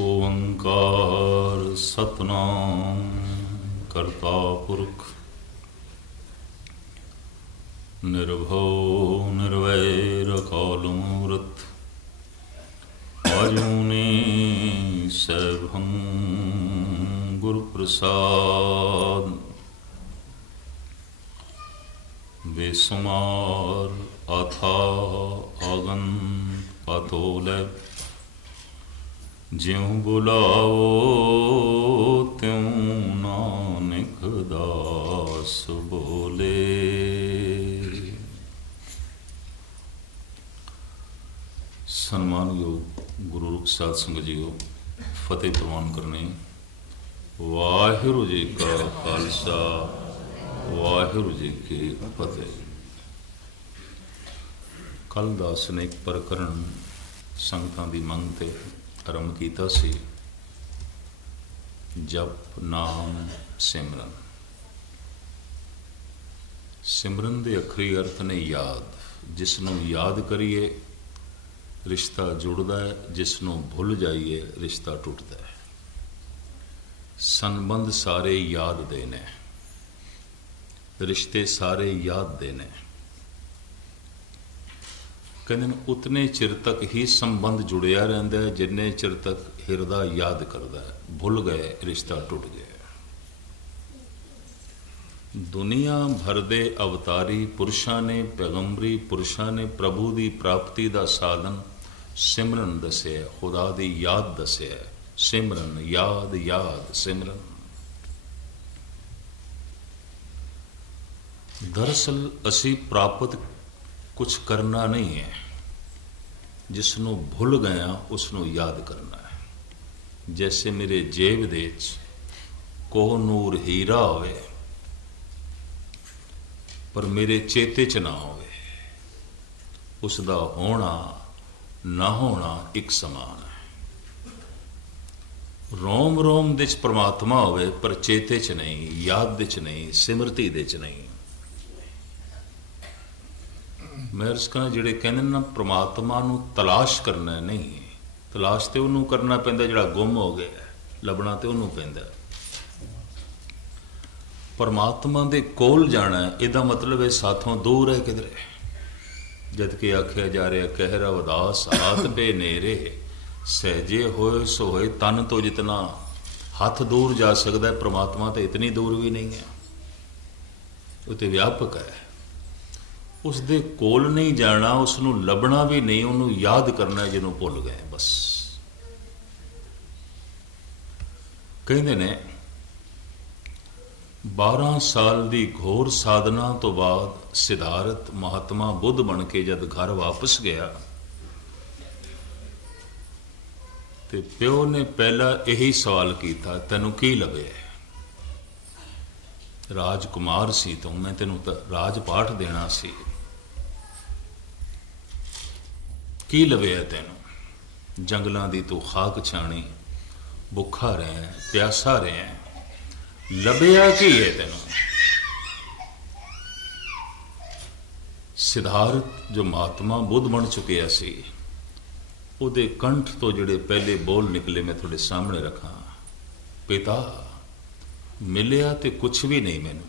ਓੰਕਾਰ ਸਤਨਾਮ ਕਰਤਾ ਪੁਰਖ ਨਿਰਭਉ ਨਿਰਵੈਰ ਅਕਾਲ ਮੂਰਤ ਆਜੂਨੀ ਸੈਭੰ ਗੁਰ ਪ੍ਰਸਾਦ ਬੇਸੁਮਾਰ ਆਥਾ ਆਗਨ ਅਤੋਲੇ ਜਿਉ ਬੁਲਾਓ ਤਿਉ ਨਾਨਕ ਦਾਸ ਬੋਲੇ। ਸਨਮਾਨਯੋਗ ਗੁਰੂ ਰੂਪ ਸਾਧ ਸੰਗਤ ਜੀਓ, ਫਤਿਹ ਪ੍ਰਵਾਨ ਕਰਨੀ। ਵਾਹਿਗੁਰੂ ਜੀ ਕਾ ਖਾਲਸਾ, ਵਾਹਿਗੁਰੂ ਜੀ ਕੀ ਫਤਿਹ। ਕੱਲ੍ਹ ਦਾ ਸਨੇਕ ਪ੍ਰਕਰਣ ਸੰਗਤਾਂ ਦੀ ਮੰਗ ਤੇ ਆਰੰਭ ਕੀਤਾ ਸੀ। ਜਪ ਨਾਮ ਸਿਮਰਨ। ਸਿਮਰਨ ਦੇ ਅਖਰੀ ਅਰਥ ਨੇ ਯਾਦ। ਜਿਸ ਨੂੰ ਯਾਦ ਕਰੀਏ ਰਿਸ਼ਤਾ ਜੁੜਦਾ ਹੈ, ਜਿਸ ਨੂੰ ਭੁੱਲ ਜਾਈਏ ਰਿਸ਼ਤਾ ਟੁੱਟਦਾ ਹੈ। ਸੰਬੰਧ ਸਾਰੇ ਯਾਦ ਦੇ ਨੇ, ਰਿਸ਼ਤੇ ਸਾਰੇ ਯਾਦ ਦੇ ਨੇ। ਕਹਿੰਦੇ ਨੇ ਉਤਨੇ ਚਿਰ ਤੱਕ ਹੀ ਸੰਬੰਧ ਜੁੜਿਆ ਰਹਿੰਦਾ ਹੈ ਜਿੰਨੇ ਚਿਰ ਤੱਕ ਹਿਰਦਾ ਯਾਦ ਕਰਦਾ ਹੈ। ਭੁੱਲ ਗਏ ਰਿਸ਼ਤਾ ਟੁੱਟ ਗਿਆ। ਦੁਨੀਆ ਭਰ ਦੇ ਅਵਤਾਰੀ ਪੁਰਸ਼ਾਂ ਨੇ, ਪੈਗੰਬਰੀ ਪੁਰਸ਼ਾਂ ਨੇ ਪ੍ਰਭੂ ਦੀ ਪ੍ਰਾਪਤੀ ਦਾ ਸਾਧਨ ਸਿਮਰਨ ਦੱਸਿਆ, ਖੁਦਾ ਦੀ ਯਾਦ ਦੱਸਿਆ। ਸਿਮਰਨ, ਯਾਦ, ਯਾਦ, ਸਿਮਰਨ। ਦਰਅਸਲ ਅਸੀਂ ਪ੍ਰਾਪਤ ਕੁਛ ਕਰਨਾ ਨਹੀਂ ਹੈ, ਜਿਸ ਨੂੰ ਭੁੱਲ ਗਿਆ ਉਸ ਨੂੰ ਯਾਦ ਕਰਨਾ ਹੈ। ਜੈਸੇ ਮੇਰੇ ਜੇਬ ਦੇ ਵਿੱਚ ਕੋਹ ਨੂਰ ਹੀਰਾ ਹੋਵੇ ਪਰ ਮੇਰੇ ਚੇਤੇ 'ਚ ਨਾ ਹੋਵੇ, ਉਸ ਦਾ ਹੋਣਾ ਨਾ ਹੋਣਾ ਇੱਕ ਸਮਾਨ ਹੈ। ਰੋਮ ਰੋਮ ਦੇ 'ਚ ਪਰਮਾਤਮਾ ਹੋਵੇ ਪਰ ਚੇਤੇ 'ਚ ਨਹੀਂ, ਯਾਦ ਦੇ 'ਚ ਨਹੀਂ, ਸਿਮਰਤੀ ਦੇ 'ਚ ਨਹੀਂ। ਮਹਿਰਸ਼ਕਾਂ ਜਿਹੜੇ ਕਹਿੰਦੇ ਨਾ ਪ੍ਰਮਾਤਮਾ ਨੂੰ ਤਲਾਸ਼ ਕਰਨਾ, ਨਹੀਂ, ਤਲਾਸ਼ ਤੇ ਉਹਨੂੰ ਕਰਨਾ ਪੈਂਦਾ ਜਿਹੜਾ ਗੁੰਮ ਹੋ ਗਿਆ, ਲੱਭਣਾ ਤੇ ਉਹਨੂੰ ਪੈਂਦਾ। ਪਰਮਾਤਮਾ ਦੇ ਕੋਲ ਜਾਣਾ ਇਹਦਾ ਮਤਲਬ ਹੈ ਸਾਥੋਂ ਦੂਰ ਹੈ ਕਿਧਰੇ। ਜਦ ਕਿ ਆਖਿਆ ਜਾ ਰਿਹਾ ਕਹਿ ਰਾ ਉਦਾਸ ਹਾਥ ਬੇ ਨੇਰੇ, ਸਹਿਜੇ ਹੋਏ ਸੋ ਹੋਏ ਤਨ ਤੋਂ ਜਿਤਨਾ। ਹੱਥ ਦੂਰ ਜਾ ਸਕਦਾ, ਪਰਮਾਤਮਾ ਤਾਂ ਇਤਨੀ ਦੂਰ ਵੀ ਨਹੀਂ ਹੈ, ਉਹ ਤੇ ਵਿਆਪਕ ਹੈ। ਉਸ ਦੇ ਕੋਲ ਨਹੀਂ ਜਾਣਾ, ਉਸ ਨੂੰ ਲੱਭਣਾ ਵੀ ਨਹੀਂ, ਉਹਨੂੰ ਯਾਦ ਕਰਨਾ ਜਿਹਨੂੰ ਭੁੱਲ ਗਏ ਬਸ। ਕਹਿੰਦੇ ਨੇ 12 ਸਾਲ ਦੀ ਘੋਰ ਸਾਧਨਾ ਤੋਂ ਬਾਅਦ ਸਿਧਾਰਥ ਮਹਾਤਮਾ ਬੁੱਧ ਬਣ ਕੇ ਜਦ ਘਰ ਵਾਪਸ ਗਿਆ ਤੇ ਪਿਓ ਨੇ ਪਹਿਲਾਂ ਇਹੀ ਸਵਾਲ ਕੀਤਾ, ਤੈਨੂੰ ਕੀ ਲੱਭਿਆ? ਰਾਜਕੁਮਾਰ ਸੀ ਤੂੰ, ਮੈਂ ਤੈਨੂੰ ਤਾਂ ਰਾਜ ਪਾਠ ਦੇਣਾ ਸੀ, ਕੀ ਲੱਭਿਆ ਤੈਨੂੰ? ਜੰਗਲਾਂ ਦੀ ਤੂੰ ਖਾਕ ਛਾਣੀ, ਭੁੱਖਾ ਰਹਿ, ਪਿਆਸਾ ਰਹਿ, ਲੱਭਿਆ ਕੀ ਹੈ ਤੈਨੂੰ? ਸਿਧਾਰਥ ਜੋ ਮਹਾਤਮਾ ਬੁੱਧ ਬਣ ਚੁੱਕਿਆ ਸੀ, ਉਹਦੇ ਕੰਠ ਤੋਂ ਜਿਹੜੇ ਪਹਿਲੇ ਬੋਲ ਨਿਕਲੇ ਮੈਂ ਤੁਹਾਡੇ ਸਾਹਮਣੇ ਰੱਖਾਂ। ਪਿਤਾ, ਮਿਲਿਆ ਤੇ ਕੁਛ ਵੀ ਨਹੀਂ ਮੈਨੂੰ,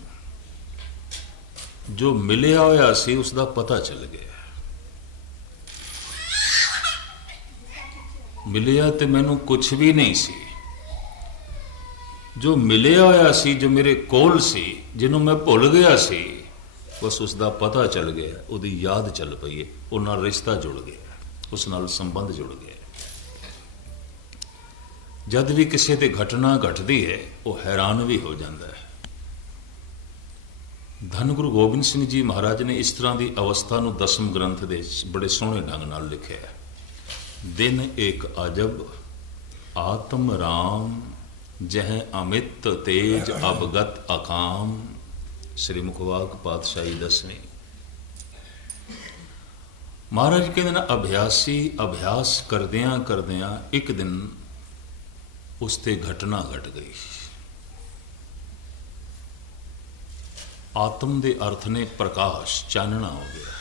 ਜੋ ਮਿਲਿਆ ਹੋਇਆ ਸੀ ਉਸ ਦਾ ਪਤਾ ਚੱਲ ਗਿਆ। ਮਿਲਿਆ ਤੇ ਮੈਨੂੰ ਕੁਛ ਵੀ ਨਹੀਂ ਸੀ, ਜੋ ਮਿਲਿਆ ਹੋਇਆ ਸੀ, ਜੋ ਮੇਰੇ ਕੋਲ ਸੀ, ਜਿਹਨੂੰ ਮੈਂ ਭੁੱਲ ਗਿਆ ਸੀ, ਬਸ ਉਸ ਦਾ ਪਤਾ ਚੱਲ ਗਿਆ, ਉਹਦੀ ਯਾਦ ਚੱਲ ਪਈ ਹੈ, ਉਹ ਨਾਲ ਰਿਸ਼ਤਾ ਜੁੜ ਗਿਆ, ਉਸ ਨਾਲ ਸੰਬੰਧ ਜੁੜ ਗਿਆ। ਜਦ ਵੀ ਕਿਸੇ ਤੇ ਘਟਨਾ ਘਟਦੀ ਹੈ ਉਹ ਹੈਰਾਨ ਵੀ ਹੋ ਜਾਂਦਾ ਹੈ। ਧੰਨ ਗੁਰੂ ਗੋਬਿੰਦ ਸਿੰਘ ਜੀ ਮਹਾਰਾਜ ਨੇ ਇਸ ਤਰ੍ਹਾਂ ਦੀ ਅਵਸਥਾ ਨੂੰ ਦਸਮ ਗ੍ਰੰਥ ਦੇ ਬੜੇ ਸੋਹਣੇ ਢੰਗ ਨਾਲ ਲਿਖਿਆ ਹੈ। ਦਿਨ ਏਕ ਅਜਬ ਆਤਮ ਰਾਮ, ਜਹ ਅਮਿਤ ਤੇਜ ਅਵਗਤ ਅਕਾਮ। ਸ੍ਰੀ ਮੁਖਵਾਕ ਪਾਤਸ਼ਾਹੀ ਦਸਵੀਂ। ਮਹਾਰਾਜ ਕਹਿੰਦੇ ਨਾ ਅਭਿਆਸੀ ਅਭਿਆਸ ਕਰਦਿਆਂ ਕਰਦਿਆਂ ਇੱਕ ਦਿਨ ਉਸ ਤੇ ਘਟਨਾ ਘਟ ਗਈ। ਆਤਮ ਦੇ ਅਰਥ ਨੇ ਪ੍ਰਕਾਸ਼, ਚਾਨਣਾ ਹੋ ਗਿਆ,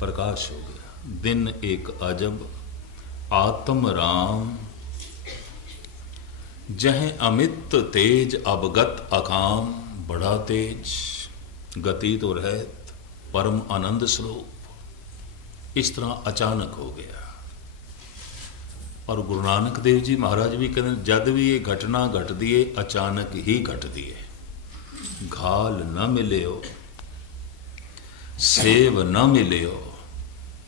ਪ੍ਰਕਾਸ਼ ਹੋ ਗਿਆ। दिन एक अजब आत्म राम जह अमित तेज अवगत अकाम, बड़ा तेज गति तो रहत परम आनंद स्वरूप। इस तरह अचानक हो गया। और गुरु नानक देव जी महाराज भी कहते जद भी ये घटना घटती है अचानक ही घटती है। घाल न मिलियो सेव न मिलियो,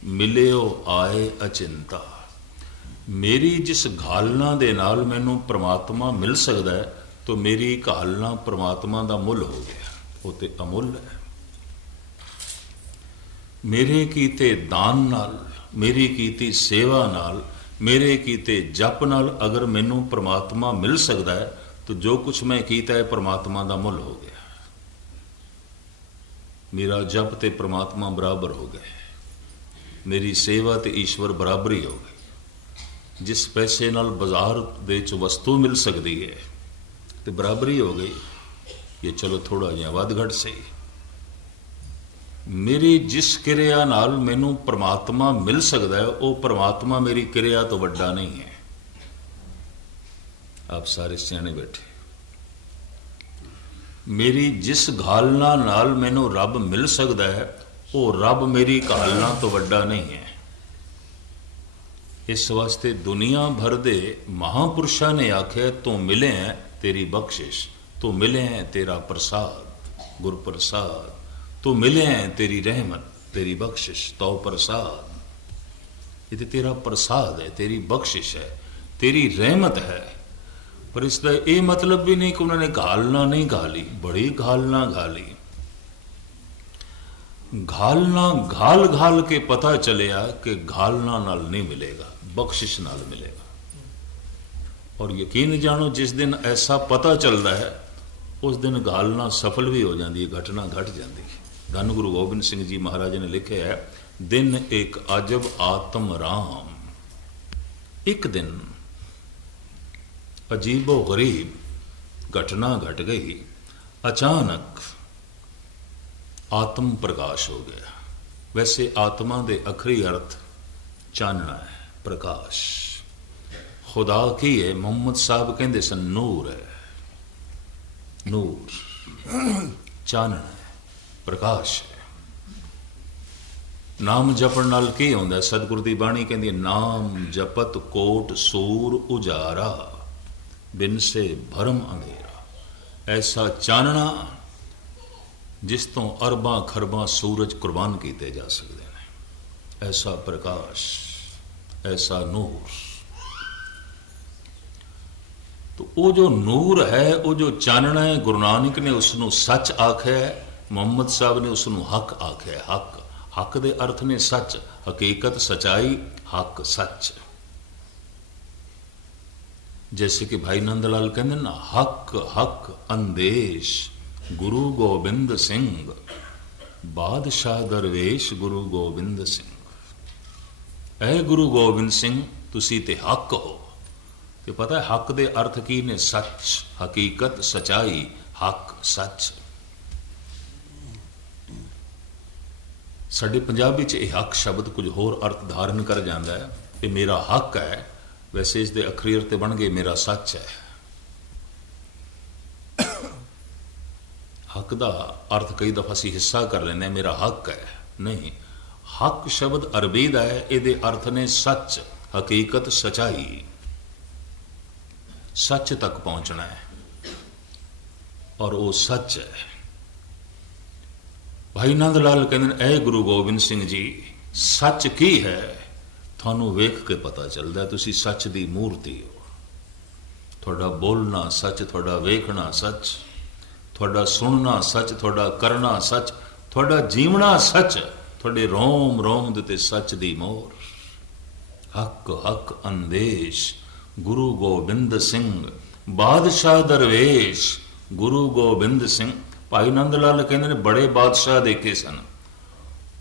मिलियो आए अचिंता। मेरी जिस घालना दे नाल मैनू परमात्मा मिल सकता है, तो मेरी घालना परमात्मा का मुल हो गया, वो तो अमुल है। मेरे कीते दान नाल, मेरी कीती सेवा नाल, मेरे कीते जप नाल अगर मैनू परमात्मा मिल सकता है, तो जो कुछ मैं कीता है परमात्मा का मुल हो गया। मेरा जप ते परमात्मा बराबर हो गए, मेरी सेवा ते ईश्वर बराबरी हो गई। जिस पैसे नाल बाजार दे च वस्तु मिल सकती है तो बराबरी हो गई। ये चलो थोड़ा जिहा वध घट सही। मेरी जिस क्रिया नाल मैनू परमात्मा मिल सकता है, वो परमात्मा मेरी क्रिया तो वड्डा नहीं है। आप सारे सियाने बैठे। मेरी जिस घालना नाल मैनू रब मिल सकता है, वो रब मेरी घालना तो वड्डा नहीं है। इस वास्ते दुनिया भर दे महापुरुषां ने आख्या तू मिले हैं तेरी बख्शिश, तू मिले हैं तेरा प्रसाद गुर प्रसाद, तू मिले हैं तेरी रहमत तेरी बख्शिश तो प्रसाद। ये तो तेरा प्रसाद है, तेरी बख्शिश है, तेरी रहमत है। पर इसका ये मतलब भी नहीं कि उन्होंने घालना नहीं घाली, बड़ी घालना घाली। घालना घाल घाल के पता चलिया कि घालना नाल नहीं मिलेगा, बख्शिश नाल मिलेगा। और यकीन जानो जिस दिन ऐसा पता चलता है उस दिन घालना सफल भी हो जाती है, घटना घट जाती है। धन गुरु गोबिंद सिंह जी महाराज ने लिखे है, दिन एक अजब आत्म राम। एक दिन अजीबो गरीब घटना घट गई, अचानक आत्म प्रकाश हो गया। वैसे आत्मा दे अखरी अर्थ चानना है, प्रकाश। खुदा की है, मोहम्मद साहब कहते सन नूर है, नूर चानना है, प्रकाश है। नाम जपण नाल की होंदा? सतगुरु दी बाणी कहती नाम जपत कोट सूर उजारा, बिन से भरम अंधेरा। ऐसा चानना जिस तो अरबां खरबां सूरज कुर्बान किए जा सकते हैं। ऐसा प्रकाश, ऐसा नूर। तो वो जो नूर है, वो जो चानना है, गुरु नानक ने उसनों सच आख्या है, मुहम्मद साहब ने उसनों हक आख्या है। हक, हक दे अर्थ ने सच, हकीकत, सच्चाई, हक सच। जैसे कि भाई नंदलाल कहते ना, हक हक अंदेश गुरु गोबिंद सिंह, बादशाह दरवेश गुरु गोबिंद सिंह। ऐ गुरु गोबिंद सिंह तुसी ते हक हो। ते पता है हक दे अर्थ की ने? सच, हकीकत, सच्चाई, हक सच। साडे पंजाबी च यह हक शब्द कुछ होर अर्थ धारण कर जाता है। ये मेरा हक है, वैसे इसके अखरी अर्थ बन गए मेरा सच है। हक का अर्थ कई दफा असी हिस्सा कर लेने, मेरा हक है। नहीं, हक शब्द अरबी का है, ये अर्थ ने सच, हकीकत, सच्चाई। सच तक पहुंचना है और वो सच है। भाई नंद लाल कहते ऐ गुरु गोबिंद सिंह जी, सच की है थानू वेख के पता चलता है, तुसी सच दी मूर्ति हो। थोड़ा बोलना सच, थोड़ा वेखना सच, थोड़ा सुनना सच, थोड़ा करना सच, थोड़ा जीवना सच, थोड़े रोम रोम दे सच दी मोर। हक हक अंदेश गुरु गोबिंद सिंह, बादशाह दरवेश गुरु गोबिंद सिंह। भाई नंद लाल कहते ने बड़े बादशाह देखे सन,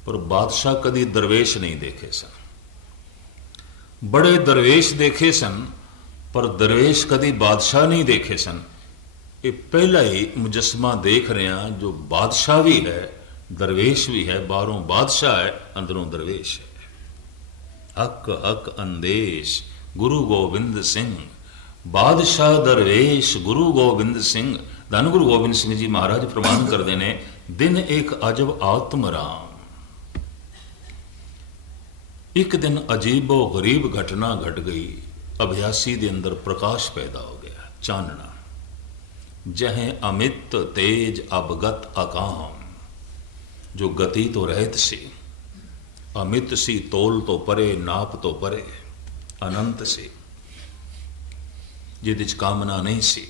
पर बादशाह कदी दरवेश नहीं देखे सन। बड़े दरवेश देखे सन, पर दरवेश कदी बादशाह नहीं देखे सन। ये पहला ही मुजस्मा देख रहे हैं जो बादशाह भी है, दरवेश भी है। बाहरों बादशाह है, अंदरों दरवेश है। हक हक अंदेश गुरु गोबिंद सिंह, ਬਾਦਸ਼ਾਹ ਦਰਵੇਸ਼ ਗੁਰੂ ਗੋਬਿੰਦ ਸਿੰਘ, ਧੰਨ ਗੁਰੂ ਗੋਬਿੰਦ ਸਿੰਘ ਜੀ ਮਹਾਰਾਜ ਪ੍ਰਮਾਣ ਕਰਦੇ ਨੇ, ਦਿਨ ਇੱਕ ਅਜਬ ਆਤਮ ਰਾਮ। ਇੱਕ ਦਿਨ ਅਜੀਬੋ ਗਰੀਬ ਘਟਨਾ ਘਟ ਗਈ। ਅਭਿਆਸੀ ਦੇ ਅੰਦਰ ਪ੍ਰਕਾਸ਼ ਪੈਦਾ ਹੋ ਗਿਆ, ਚਾਨਣਾ। ਜਹੇ ਅਮਿਤ ਤੇਜ ਅਬਗਤ ਅਕਾਮ, ਜੋ ਗਤੀ ਤੋਂ ਰਹਿਤ ਸੀ, ਅਮਿਤ ਸੀ, ਤੋਲ ਤੋਂ ਪਰੇ, ਨਾਪ ਤੋਂ ਪਰੇ, ਅਨੰਤ ਸੀ, ਜਿਹਦੇ 'ਚ ਕਾਮਨਾ ਨਹੀਂ ਸੀ।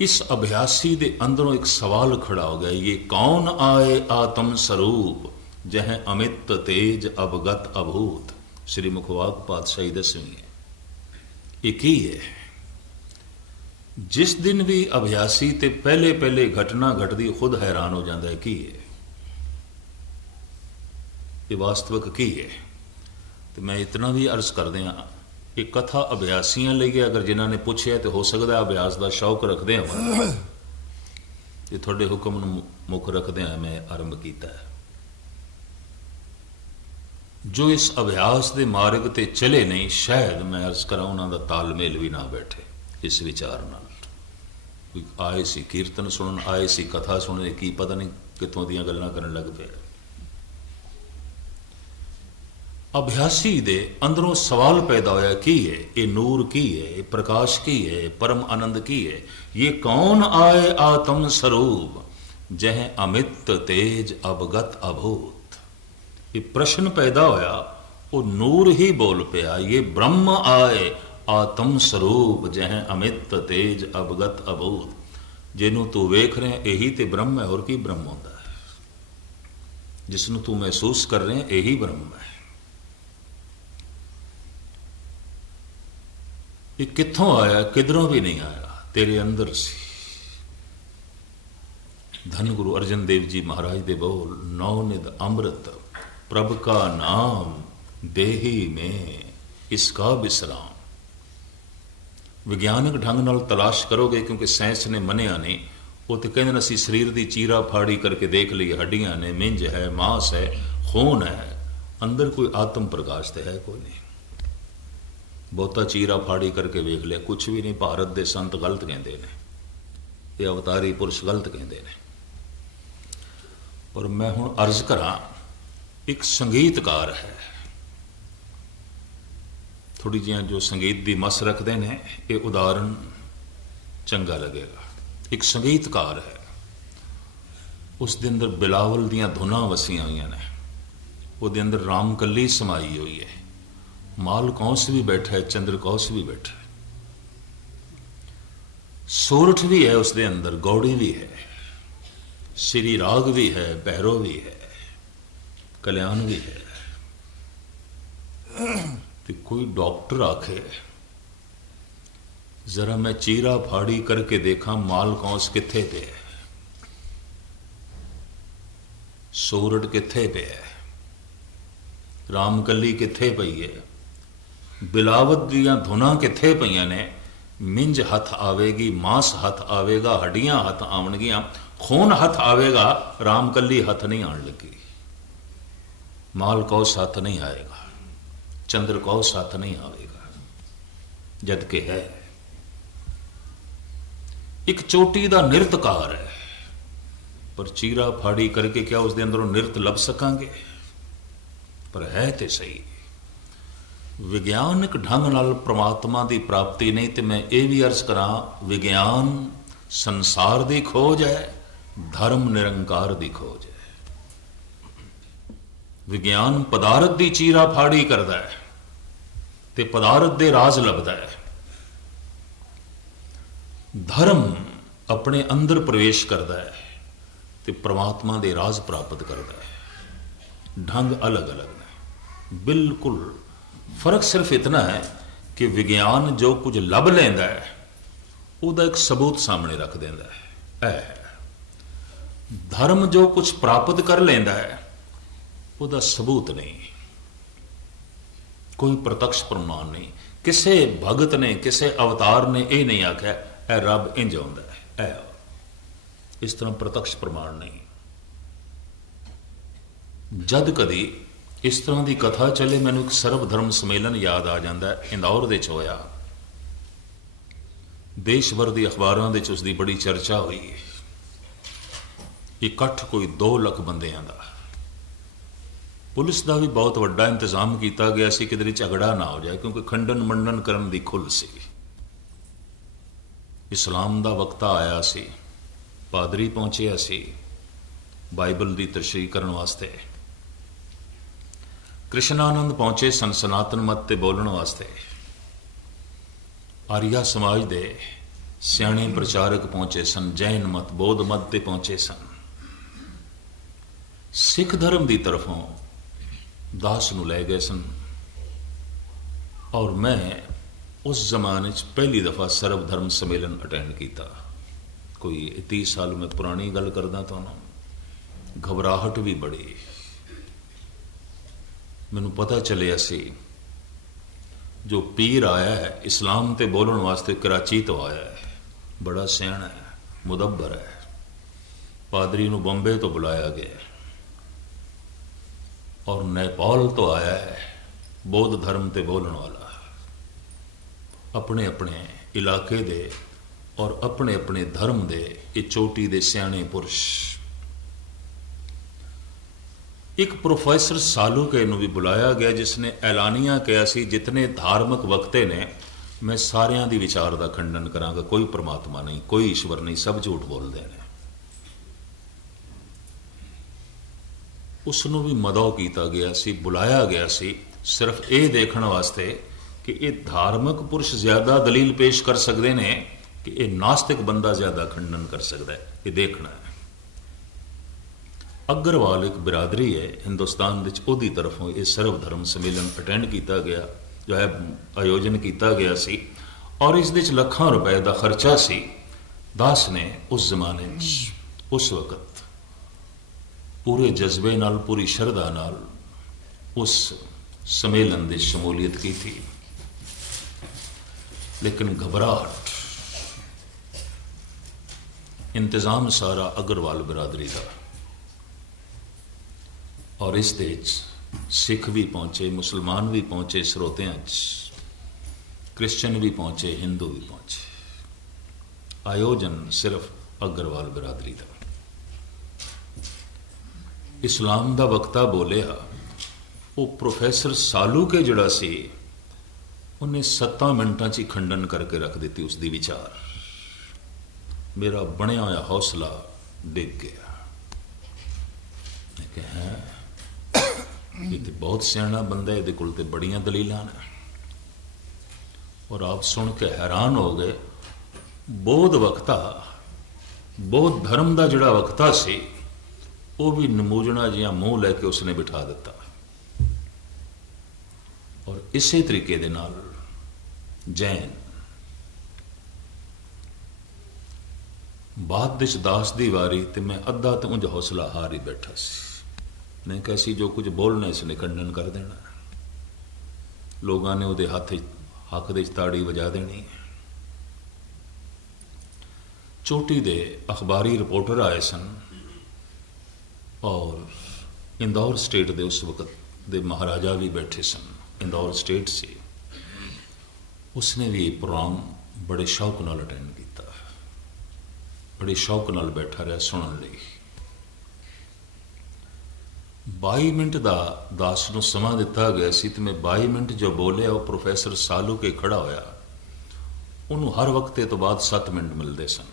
ਇਸ ਅਭਿਆਸੀ ਦੇ ਅੰਦਰੋਂ ਇੱਕ ਸਵਾਲ ਖੜਾ ਹੋ ਗਿਆ, ਇਹ ਕੌਣ ਆਏ ਆਤਮ ਸਰੂਪ, ਜਹ ਅਮਿਤ ਤੇਜ ਅਵਗਤ ਅਭੂਤ। ਸ੍ਰੀ ਮੁਖਵਾਕ ਪਾਤਸ਼ਾਹੀ ਦਸਵੀਂ ਹੈ। ਇਹ ਕੀ ਹੈ? ਜਿਸ ਦਿਨ ਵੀ ਅਭਿਆਸੀ ਤੇ ਪਹਿਲੇ ਪਹਿਲੇ ਘਟਨਾ ਘਟਦੀ, ਖੁਦ ਹੈਰਾਨ ਹੋ ਜਾਂਦਾ ਹੈ ਕੀ ਹੈ, ਇਹ ਵਾਸਤਵਿਕ ਕੀ ਹੈ। ਤੇ ਮੈਂ ਇਤਨਾ ਵੀ ਅਰਜ਼ ਕਰਦੇ ਹਾਂ, ਇਹ ਕਥਾ ਅਭਿਆਸੀਆਂ ਲਈ ਹੈ। ਅਗਰ ਜਿਨ੍ਹਾਂ ਨੇ ਪੁੱਛਿਆ ਤੇ ਹੋ ਸਕਦਾ ਅਭਿਆਸ ਦਾ ਸ਼ੌਕ ਰੱਖਦੇ ਹਾਂ, ਤੇ ਤੁਹਾਡੇ ਹੁਕਮ ਨੂੰ ਮੁੱਖ ਰੱਖਦੇ ਹਾਂ ਮੈਂ ਆਰੰਭ ਕੀਤਾ ਹੈ। ਜੋ ਇਸ ਅਭਿਆਸ ਦੇ ਮਾਰਗ ਤੇ ਚਲੇ ਨਹੀਂ, ਸ਼ਾਇਦ ਮੈਂ ਅਰਜ਼ ਕਰਾਂ ਉਹਨਾਂ ਦਾ ਤਾਲਮੇਲ ਵੀ ਨਾ ਬੈਠੇ ਇਸ ਵਿਚਾਰ ਨਾਲ। ਕੋਈ ਆਏ ਸੀ ਕੀਰਤਨ ਸੁਣਨ, ਆਏ ਸੀ ਕਥਾ ਸੁਣਨ, ਕੀ ਪਤਾ ਨਹੀਂ ਕਿੱਥੋਂ ਦੀਆਂ ਗੱਲਾਂ ਕਰਨ ਲੱਗ ਪਏ। ਅਭਿਆਸੀ ਦੇ ਅੰਦਰੋਂ ਸਵਾਲ ਪੈਦਾ ਹੋਇਆ, ਕੀ ਹੈ ਇਹ ਨੂਰ, ਕੀ ਹੈ ਇਹ ਪ੍ਰਕਾਸ਼, ਕੀ ਹੈ ਪਰਮ ਆਨੰਦ, ਕੀ ਹੈ ਇਹ ਕੌਣ ਆਏ ਆਤਮ ਸਰੂਪ, ਜਹ ਅਮਿਤ ਤੇਜ ਅਵਗਤ ਅਭੂਤ। ਇਹ ਪ੍ਰਸ਼ਨ ਪੈਦਾ ਹੋਇਆ, ਉਹ ਨੂਰ ਹੀ ਬੋਲ ਪਿਆ, ਇਹ ਬ੍ਰਹਮ ਆਏ ਆਤਮ ਸਰੂਪ, ਜਹ ਅਮਿਤ ਤੇਜ ਅਵਗਤ ਅਭੂਤ। ਜਿਹਨੂੰ ਤੂੰ ਵੇਖ ਰਿਹਾ ਇਹੀ ਤੇ ਬ੍ਰਹਮ ਹੈ, ਹੋਰ ਕੀ ਬ੍ਰਹਮ ਹੁੰਦਾ ਹੈ? ਜਿਸ ਨੂੰ ਤੂੰ ਮਹਿਸੂਸ ਕਰ ਰਿਹਾ ਇਹੀ ਬ੍ਰਹਮ ਹੈ। ਇਹ ਕਿੱਥੋਂ ਆਇਆ? ਕਿਧਰੋਂ ਵੀ ਨਹੀਂ ਆਇਆ, ਤੇਰੇ ਅੰਦਰ ਸੀ। ਧੰਨ ਗੁਰੂ ਅਰਜਨ ਦੇਵ ਜੀ ਮਹਾਰਾਜ ਦੇ ਬੋਲ, ਨੌ ਨਿਧ ਅੰਮ੍ਰਿਤ ਪ੍ਰਭ ਕਾ ਨਾਮ ਦੇਹੀ ਮੈਂ ਇਸਕਾ ਵਿਸਰਾਮ। ਵਿਗਿਆਨਕ ਢੰਗ ਨਾਲ ਤਲਾਸ਼ ਕਰੋਗੇ, ਕਿਉਂਕਿ ਸਾਇੰਸ ਨੇ ਮੰਨਿਆ ਨਹੀਂ। ਉਹ ਤੇ ਕਹਿੰਦੇ ਨੇ ਅਸੀਂ ਸਰੀਰ ਦੀ ਚੀਰਾ ਫਾੜੀ ਕਰਕੇ ਦੇਖ ਲਈਏ, ਹੱਡੀਆਂ ਨੇ, ਮਿੰਜ ਹੈ, ਮਾਸ ਹੈ, ਖੂਨ ਹੈ, ਅੰਦਰ ਕੋਈ ਆਤਮ ਪ੍ਰਕਾਸ਼ ਤੇ ਹੈ ਕੋਈ ਨਹੀਂ। ਬਹੁਤਾ ਚੀਰਾ ਫਾੜੀ ਕਰਕੇ ਵੇਖ ਲਿਆ, ਕੁਛ ਵੀ ਨਹੀਂ। ਭਾਰਤ ਦੇ ਸੰਤ ਗਲਤ ਕਹਿੰਦੇ ਨੇ, ਇਹ ਅਵਤਾਰੀ ਪੁਰਸ਼ ਗਲਤ ਕਹਿੰਦੇ ਨੇ। ਪਰ ਮੈਂ ਹੁਣ ਅਰਜ਼ ਕਰਾਂ, ਇੱਕ ਸੰਗੀਤਕਾਰ ਹੈ, ਥੋੜੀ ਜਿਹੀਆਂ ਜੋ ਸੰਗੀਤ ਦੀ ਮਸ ਰੱਖਦੇ ਨੇ, ਇਹ ਉਦਾਹਰਨ ਚੰਗਾ ਲੱਗੇਗਾ। ਇੱਕ ਸੰਗੀਤਕਾਰ ਹੈ, ਉਸ ਦੇ ਅੰਦਰ ਬਿਲਾਵਲ ਦੀਆਂ ਧੁਨਾਂ ਵਸੀਆਂ ਹੋਈਆਂ ਨੇ, ਉਹਦੇ ਅੰਦਰ ਰਾਮਕਲੀ ਸਮਾਈ ਹੋਈ ਹੈ, ਮਾਲ ਕੌਂਸ ਵੀ ਬੈਠਾ ਹੈ, ਚੰਦਰ ਕੌਂਸ ਵੀ ਬੈਠਾ ਹੈ, ਸੋਰਠ ਵੀ ਹੈ ਉਸ ਦੇ ਅੰਦਰ, ਗੌੜੀ ਵੀ ਹੈ, ਸ੍ਰੀ ਰਾਗ ਵੀ ਹੈ, ਭੈਰੋ ਵੀ ਹੈ, ਕਲਿਆਣ ਵੀ ਹੈ। ਤੇ ਕੋਈ ਡਾਕਟਰ ਆਖੇ ਜ਼ਰਾ ਮੈਂ ਚੀਰਾ ਫਾੜੀ ਕਰਕੇ ਦੇਖਾਂ ਮਾਲ ਕੌਂਸ ਕਿੱਥੇ ਪਿਆ, ਸੋਰਠ ਕਿੱਥੇ ਪਿਆ, ਰਾਮਕਲੀ ਕਿੱਥੇ ਪਈ ਹੈ, ਬਿਲਾਵਤ ਦੀਆਂ ਧੁਨਾਂ ਕਿੱਥੇ ਪਈਆਂ ਨੇ, ਮਿੰਜ ਹੱਥ ਆਵੇਗੀ, ਮਾਸ ਹੱਥ ਆਵੇਗਾ, ਹੱਡੀਆਂ ਹੱਥ ਆਉਣਗੀਆਂ, ਖੂਨ ਹੱਥ ਆਵੇਗਾ, ਰਾਮਕਲੀ ਹੱਥ ਨਹੀਂ ਆਉਣ ਲੱਗੀ, ਮਾਲ ਕੌਸ ਹੱਥ ਨਹੀਂ ਆਏਗਾ, ਚੰਦਰ ਕੌਸ ਹੱਥ ਨਹੀਂ ਆਵੇਗਾ। ਜਦ ਕਿ ਹੈ ਇੱਕ ਚੋਟੀ ਦਾ ਨਿਰਤਕਾਰ ਹੈ, ਪਰ ਚੀਰਾ ਫਾੜੀ ਕਰਕੇ ਕਿਆ ਉਸ ਦੇ ਅੰਦਰੋਂ ਨਿਰਤ ਲੱਭ ਸਕਾਂਗੇ? ਪਰ ਹੈ ਤੇ ਸਹੀ। ਵਿਗਿਆਨਕ ਢੰਗ ਨਾਲ ਪ੍ਰਮਾਤਮਾ ਦੀ ਪ੍ਰਾਪਤੀ ਨਹੀਂ। ਤੇ ਮੈਂ ਇਹ ਵੀ ਅਰਜ਼ ਕਰਾਂ, ਵਿਗਿਆਨ ਸੰਸਾਰ ਦੀ ਖੋਜ ਹੈ, ਧਰਮ ਨਿਰੰਕਾਰ ਦੀ ਖੋਜ ਹੈ। ਵਿਗਿਆਨ ਪਦਾਰਥ ਦੀ ਚੀਰਾ ਫਾੜੀ ਕਰਦਾ ਹੈ ਤੇ ਪਦਾਰਥ ਦੇ ਰਾਜ਼ ਲੱਭਦਾ ਹੈ। ਧਰਮ ਆਪਣੇ ਅੰਦਰ ਪ੍ਰਵੇਸ਼ ਕਰਦਾ ਹੈ ਤੇ ਪ੍ਰਮਾਤਮਾ ਦੇ ਰਾਜ਼ ਪ੍ਰਾਪਤ ਕਰਦਾ ਹੈ। ਢੰਗ ਅਲੱਗ ਅਲੱਗ ਨੇ, ਬਿਲਕੁਲ ਫਰਕ ਸਿਰਫ ਇਤਨਾ ਹੈ ਕਿ ਵਿਗਿਆਨ ਜੋ ਕੁਝ ਲੱਭ ਲੈਂਦਾ ਹੈ ਉਹਦਾ ਇੱਕ ਸਬੂਤ ਸਾਹਮਣੇ ਰੱਖ ਦਿੰਦਾ ਹੈ। ਧਰਮ ਜੋ ਕੁਝ ਪ੍ਰਾਪਤ ਕਰ ਲੈਂਦਾ ਹੈ ਉਹਦਾ ਸਬੂਤ ਨਹੀਂ, ਕੋਈ ਪ੍ਰਤੱਖ ਪ੍ਰਮਾਣ ਨਹੀਂ। ਕਿਸੇ ਭਗਤ ਨੇ, ਕਿਸੇ ਅਵਤਾਰ ਨੇ ਇਹ ਨਹੀਂ ਆਖਿਆ ਇਹ ਰੱਬ ਇੰਜ ਹੁੰਦਾ ਹੈ, ਇਹ ਇਸ ਤਰ੍ਹਾਂ ਪ੍ਰਤੱਖ ਪ੍ਰਮਾਣ ਨਹੀਂ। ਜਦ ਕਦੀ ਇਸ ਤਰ੍ਹਾਂ ਦੀ ਕਥਾ ਚੱਲੇ, ਮੈਨੂੰ ਇੱਕ ਸਰਬ ਧਰਮ ਸੰਮੇਲਨ ਯਾਦ ਆ ਜਾਂਦਾ ਹੈ, ਇੰਦੌਰ ਦੇ ਚ ਹੋਇਆ। देश भर की अखबारों के उसकी बड़ी चर्चा हुई। इकट्ठ कोई 2 लाख बंदियां दा। पुलिस का भी बहुत वड्डा इंतजाम किया गया सी किधर झगड़ा ना हो जाए, क्योंकि खंडन मंडन करने की खुल सी। इस्लाम का वक्ता आया सी, पादरी पहुंचिया सी बाइबल की तशरीह करने वास्ते। कृष्णानंद पहुंचे सन सनातन मत ते बोलने वास्ते। आर्या समाज के सियाणे प्रचारक पहुंचे सन, जैन मत बौद्ध मत ते पहुंचे सन। सिख धर्म की तरफों दास नूं लै गए सन। और मैं उस जमाने पहली दफा सर्वधर्म सम्मेलन अटेंड किया। कोई 30 साल मैं पुरानी गल करदा तो ना, घबराहट भी बड़ी। मैनू पता चलिया सी जो पीर आया है इस्लाम ते बोलने वास्ते कराची तो आया है, बड़ा सियाणा है, मुदब्बर है। पादरी नूं बंबे तो बुलाया गया और नेपाल तो आया है, बौद्ध धर्म ते बोलने वाला। अपने अपने इलाके दे और अपने अपने धर्म दे ये चोटी दे सियाणे पुरुष। एक प्रोफैसर सालूके नूं भी बुलाया गया जिसने ऐलानिया कहा सी जितने धार्मिक वक्ते ने मैं सारियां दी विचार का खंडन करांगा, कोई परमात्मा नहीं, कोई ईश्वर नहीं, सब झूठ बोलते हैं। उसनों भी मदौ किया गया सी, बुलाया गया सी सिर्फ ये देखने वास्ते कि ये धार्मिक पुरुष ज्यादा दलील पेश कर सकते हैं कि ये नास्तिक बंदा ज्यादा खंडन कर सकता है, ये देखना है। अग्रवाल एक बिरादरी है हिंदुस्तान विच, उहदी तरफों ये सर्वधर्म सम्मेलन अटेंड किया गया, जो है आयोजन किया गया सी। और इस विच लाखां रुपए का खर्चा सी। दास ने उस जमाने उस वक्त पूरे जज्बे नाल, पूरी शरधा नाल उस सम्मेलन की शमूलियत की थी। लेकिन घबराहट, इंतजाम सारा अग्रवाल बिरादरी का। और इस देश सिख भी पहुंचे, मुसलमान भी पहुंचे श्रोतियां, क्रिश्चियन भी पहुंचे, हिंदू भी पहुंचे। आयोजन सिर्फ अग्रवाल बिरादरी का। इस्लाम का वक्ता बोलिया, वो प्रोफैसर सालूके जिहड़ा सी उन्हें 7 मिनटां च ही खंडन करके रख दी उसकी विचार। मेरा बनया होया हौसला डिग गया। मैं कहा ये तो बहुत सियाणा बंदा है, ये कोल ते बड़ियां दलीलां ने। और आप सुन के हैरान हो गए, बौद्ध वक्ता, बौद्ध धर्म का जिहड़ा वक्ता सी वो भी नमूजना जिहा मूँह लैके उसने बिठा दिता। और इसे तरीके दे नाल जैन बाद विच दास दी वारी ते मैं अद्धा तो उंज हौसला हार ही बैठा सी। मैं कैसी जो कुछ बोलना इसने खंडन कर देना, लोगों ने उहदे हक दे ताड़ी वजा देनी। चोटी दे अखबारी रिपोर्टर आए सन और इंदौर स्टेट दे उस वक्त दे महाराजा भी बैठे सन, इंदौर स्टेट से। उसने भी प्रोग्राम बड़े शौक नाल अटेंड किया, बड़े शौक नाल बैठा रहा सुनने लई। 22 मिनट का दास नूं समा दिता गया सी ते मैं 22 मिनट जो बोलिया वो प्रोफैसर सालूके खड़ा होया। उन्होंने हर वक्त तो बाद 7 मिनट मिलते सन।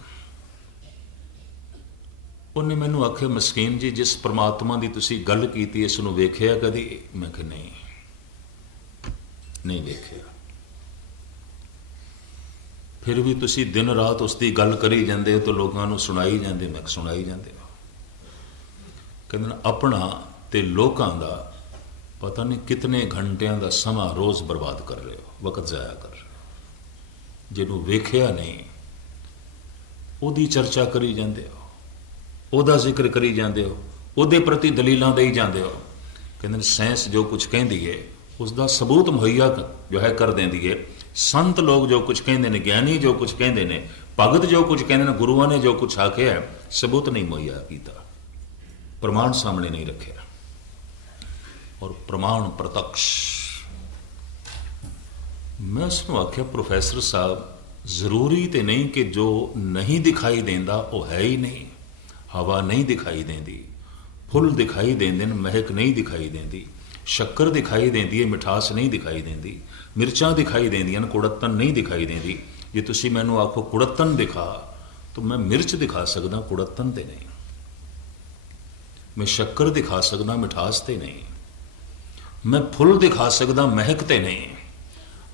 उन्हें मैनू आखे, मस्कीन जी जिस परमात्मा की तुसी गल की इसनूं वेखिया कदी? मैं कहा नहीं वेखिया। फिर भी तुसी दिन रात उसकी गल करी जाते हो तो लोगों को सुनाई जाते। मैं सुनाई जाते हो। कहते अपना ते लोगों का पता नहीं कितने घंटिया का समा रोज़ बर्बाद कर रहे हो, वक्त जाया कर रहे हो। जिन्हों वेखिया नहीं उहदी चर्चा करी जाते हो, उहदा जिक्र करी जाते हो, उहदे प्रति दलीलां देई जाते हो। कहते साइंस जो कुछ कहती है उसका सबूत मुहैया जो है कर देंदी है। संत लोग जो कुछ कहते हैं, ज्ञानी जो कुछ कहते हैं, भगत जो कुछ कहते हैं, गुरुआ ने जो कुछ आख्या है, सबूत नहीं मुहैया किया, प्रमाण सामने नहीं रखे। और प्रमाण प्रत्यक्ष। मैं उसको आख्या, प्रोफैसर साहब ਜ਼ਰੂਰੀ ਤੇ ਨਹੀਂ ਕਿ ਜੋ ਨਹੀਂ ਦਿਖਾਈ ਦਿੰਦਾ ਉਹ ਹੈ ਹੀ ਨਹੀਂ। ਹਵਾ ਨਹੀਂ ਦਿਖਾਈ ਦਿੰਦੀ, ਫੁੱਲ ਦਿਖਾਈ ਦਿੰਦੇ ਨੇ, ਮਹਿਕ ਨਹੀਂ ਦਿਖਾਈ ਦਿੰਦੀ, ਸ਼ੱਕਰ ਦਿਖਾਈ ਦਿੰਦੀ ਹੈ, ਮਿਠਾਸ ਨਹੀਂ ਦਿਖਾਈ ਦਿੰਦੀ, ਮਿਰਚਾਂ ਦਿਖਾਈ ਦਿੰਦੀਆਂ ਨੇ, ਕੁੜੱਤਣ ਨਹੀਂ ਦਿਖਾਈ ਦਿੰਦੀ। ਜੇ ਤੁਸੀਂ ਮੈਨੂੰ ਆਖੋ ਕੁੜੱਤਣ ਦਿਖਾ ਤਾਂ ਮੈਂ ਮਿਰਚ ਦਿਖਾ ਸਕਦਾ, ਕੁੜੱਤਣ ਤੇ ਨਹੀਂ। ਮੈਂ ਸ਼ੱਕਰ ਦਿਖਾ ਸਕਦਾ, ਮਿਠਾਸ ਤੇ ਨਹੀਂ। ਮੈਂ ਫੁੱਲ ਦਿਖਾ ਸਕਦਾ, ਮਹਿਕ ਤੇ ਨਹੀਂ।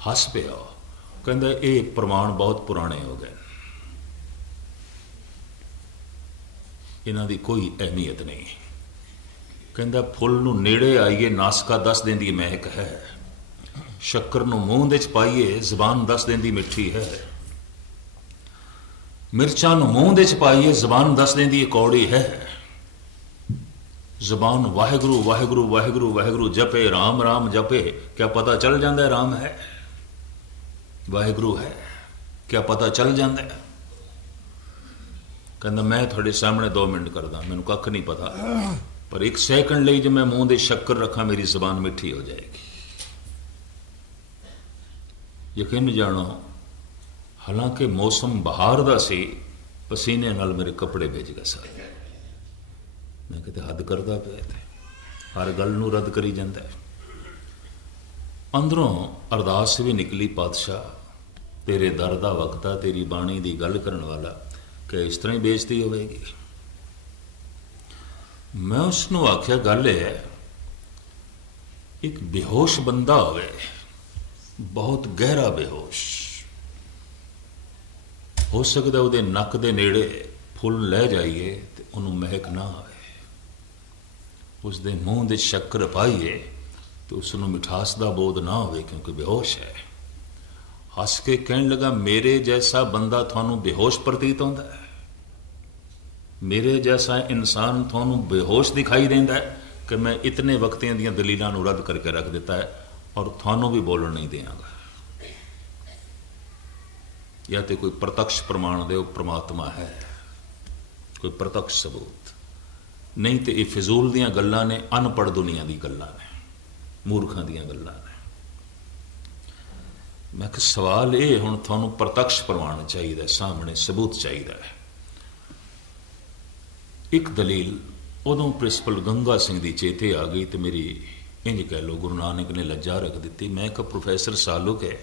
ਹੱਸ ਪਿਆ, ਕਹਿੰਦਾ ਇਹ ਪ੍ਰਮਾਣ ਬਹੁਤ ਪੁਰਾਣੇ ਹੋ ਗਏ, ਇਹਨਾਂ ਦੀ ਕੋਈ ਅਹਿਮੀਅਤ ਨਹੀਂ। ਕਹਿੰਦਾ ਫੁੱਲ ਨੂੰ ਨੇੜੇ ਆਈਏ ਨਾਸਕਾ ਦੱਸ ਦਿੰਦੀ ਮਹਿਕ ਹੈ, ਸ਼ੱਕਰ ਨੂੰ ਮੂੰਹ ਦੇ ਚ ਪਾਈਏ ਜ਼ਬਾਨ ਦੱਸ ਦਿੰਦੀ ਮਿੱਠੀ ਹੈ, ਮਿਰਚਾਂ ਨੂੰ ਮੂੰਹ ਦੇ ਚ ਪਾਈਏ ਜ਼ਬਾਨ ਦੱਸ ਦਿੰਦੀ ਕੌੜੀ ਹੈ। ਜ਼ਬਾਨ ਵਾਹਿਗੁਰੂ ਵਾਹਿਗੁਰੂ ਵਾਹਿਗੁਰੂ ਵਾਹਿਗੁਰੂ ਜਪੇ, ਰਾਮ ਰਾਮ ਜਪੇ, ਕਿਆ ਪਤਾ ਚੱਲ ਜਾਂਦਾ ਰਾਮ ਹੈ, ਵਾਹਿਗੁਰੂ ਹੈ, ਕਿਆ ਪਤਾ ਚੱਲ ਜਾਂਦਾ। ਕਹਿੰਦਾ ਮੈਂ ਤੁਹਾਡੇ ਸਾਹਮਣੇ 2 ਮਿੰਟ ਕਰਦਾ, ਮੈਨੂੰ ਕੱਖ ਨਹੀਂ ਪਤਾ, ਪਰ 1 ਸੈਕਿੰਡ ਲਈ ਜੇ ਮੈਂ ਮੂੰਹ ਦੇ ਸ਼ੱਕਰ ਰੱਖਾਂ ਮੇਰੀ ਜ਼ਬਾਨ ਮਿੱਠੀ ਹੋ ਜਾਏਗੀ। ਯਕੀਨ ਜਾਣੋ, ਹਾਲਾਂਕਿ ਮੌਸਮ ਬਹਾਰ ਦਾ ਸੀ, ਪਸੀਨੇ ਨਾਲ ਮੇਰੇ ਕੱਪੜੇ ਭਿੱਜ ਗਏ ਸਾਰੇ। ਮੈਂ ਕਿਤੇ ਹੱਦ ਕਰਦਾ ਪਿਆ, ਤੇ ਹਰ ਗੱਲ ਨੂੰ ਰੱਦ ਕਰੀ ਜਾਂਦਾ। ਅੰਦਰੋਂ ਅਰਦਾਸ ਵੀ ਨਿਕਲੀ, ਪਾਤਸ਼ਾਹ ਤੇਰੇ ਦਰ ਦਾ ਵਕਤਾ, ਤੇਰੀ ਬਾਣੀ ਦੀ ਗੱਲ ਕਰਨ ਵਾਲਾ, ਕਿ ਇਸ ਤਰ੍ਹਾਂ ਹੀ ਬੇਇੱਜ਼ਤੀ ਹੋਵੇਗੀ। ਮੈਂ ਉਸ ਨੂੰ ਆਖਿਆ ਗੱਲ ਇਹ ਹੈ, ਇੱਕ ਬੇਹੋਸ਼ ਬੰਦਾ ਹੋਵੇ, ਬਹੁਤ ਗਹਿਰਾ ਬੇਹੋਸ਼, ਹੋ ਸਕਦਾ ਉਹਦੇ ਨੱਕ ਦੇ ਨੇੜੇ ਫੁੱਲ ਲੈ ਜਾਈਏ ਤੇ ਉਹਨੂੰ ਮਹਿਕ ਨਾ ਆਵੇ, ਉਸਦੇ ਮੂੰਹ ਦੇ ਸ਼ੱਕਰ ਪਾਈਏ ਤੇ ਉਸ ਨੂੰ ਮਿਠਾਸ ਦਾ ਬੋਧ ਨਾ ਹੋਵੇ, ਕਿਉਂਕਿ ਬੇਹੋਸ਼ ਹੈ। ਹੱਸ ਕੇ ਕਹਿਣ ਲੱਗਾ, ਮੇਰੇ ਜੈਸਾ ਬੰਦਾ ਤੁਹਾਨੂੰ ਬੇਹੋਸ਼ ਪ੍ਰਤੀਤ ਹੁੰਦਾ ਹੈ? ਮੇਰੇ ਜੈਸਾ ਇਨਸਾਨ ਤੁਹਾਨੂੰ ਬੇਹੋਸ਼ ਦਿਖਾਈ ਦਿੰਦਾ ਹੈ? ਕਿ ਮੈਂ ਇਤਨੇ ਵਕਤਿਆਂ ਦੀਆਂ ਦਲੀਲਾਂ ਨੂੰ ਰੱਦ ਕਰਕੇ ਰੱਖ ਦਿੱਤਾ ਹੈ ਔਰ ਤੁਹਾਨੂੰ ਵੀ ਬੋਲਣ ਨਹੀਂ ਦਿਆਂਗਾ। ਜਾਂ ਤੇ ਕੋਈ ਪ੍ਰਤੱਖ ਪ੍ਰਮਾਣ ਦਿਓ ਪ੍ਰਮਾਤਮਾ ਹੈ, ਕੋਈ ਪ੍ਰਤੱਖ ਸਬੂਤ, ਨਹੀਂ ਤੇ ਇਹ ਫਿਜ਼ੂਲ ਦੀਆਂ ਗੱਲਾਂ ਨੇ, ਅਨਪੜ੍ਹ ਦੁਨੀਆ ਦੀ ਗੱਲਾਂ ਨੇ, ਮੂਰਖਾਂ ਦੀਆਂ ਗੱਲਾਂ ਨੇ। ਮੈਂ ਕਿਹਾ ਸਵਾਲ ਇਹ, ਹੁਣ ਤੁਹਾਨੂੰ ਪ੍ਰਤੱਖ ਪ੍ਰਮਾਣ ਚਾਹੀਦਾ, ਸਾਹਮਣੇ ਸਬੂਤ ਚਾਹੀਦਾ ਹੈ। ਇੱਕ ਦਲੀਲ ਉਦੋਂ ਪ੍ਰਿੰਸੀਪਲ ਗੰਗਾ ਸਿੰਘ ਦੀ ਚੇਤੇ ਆ ਗਈ ਤੇ ਮੇਰੀ ਇੰਜ ਕਹਿ ਲਓ ਗੁਰੂ ਨਾਨਕ ਨੇ ਲੱਜਾ ਰੱਖ ਦਿੱਤੀ। ਮੈਂ ਕਿਹਾ ਪ੍ਰੋਫੈਸਰ ਸਾਲੁਕ ਹੈ,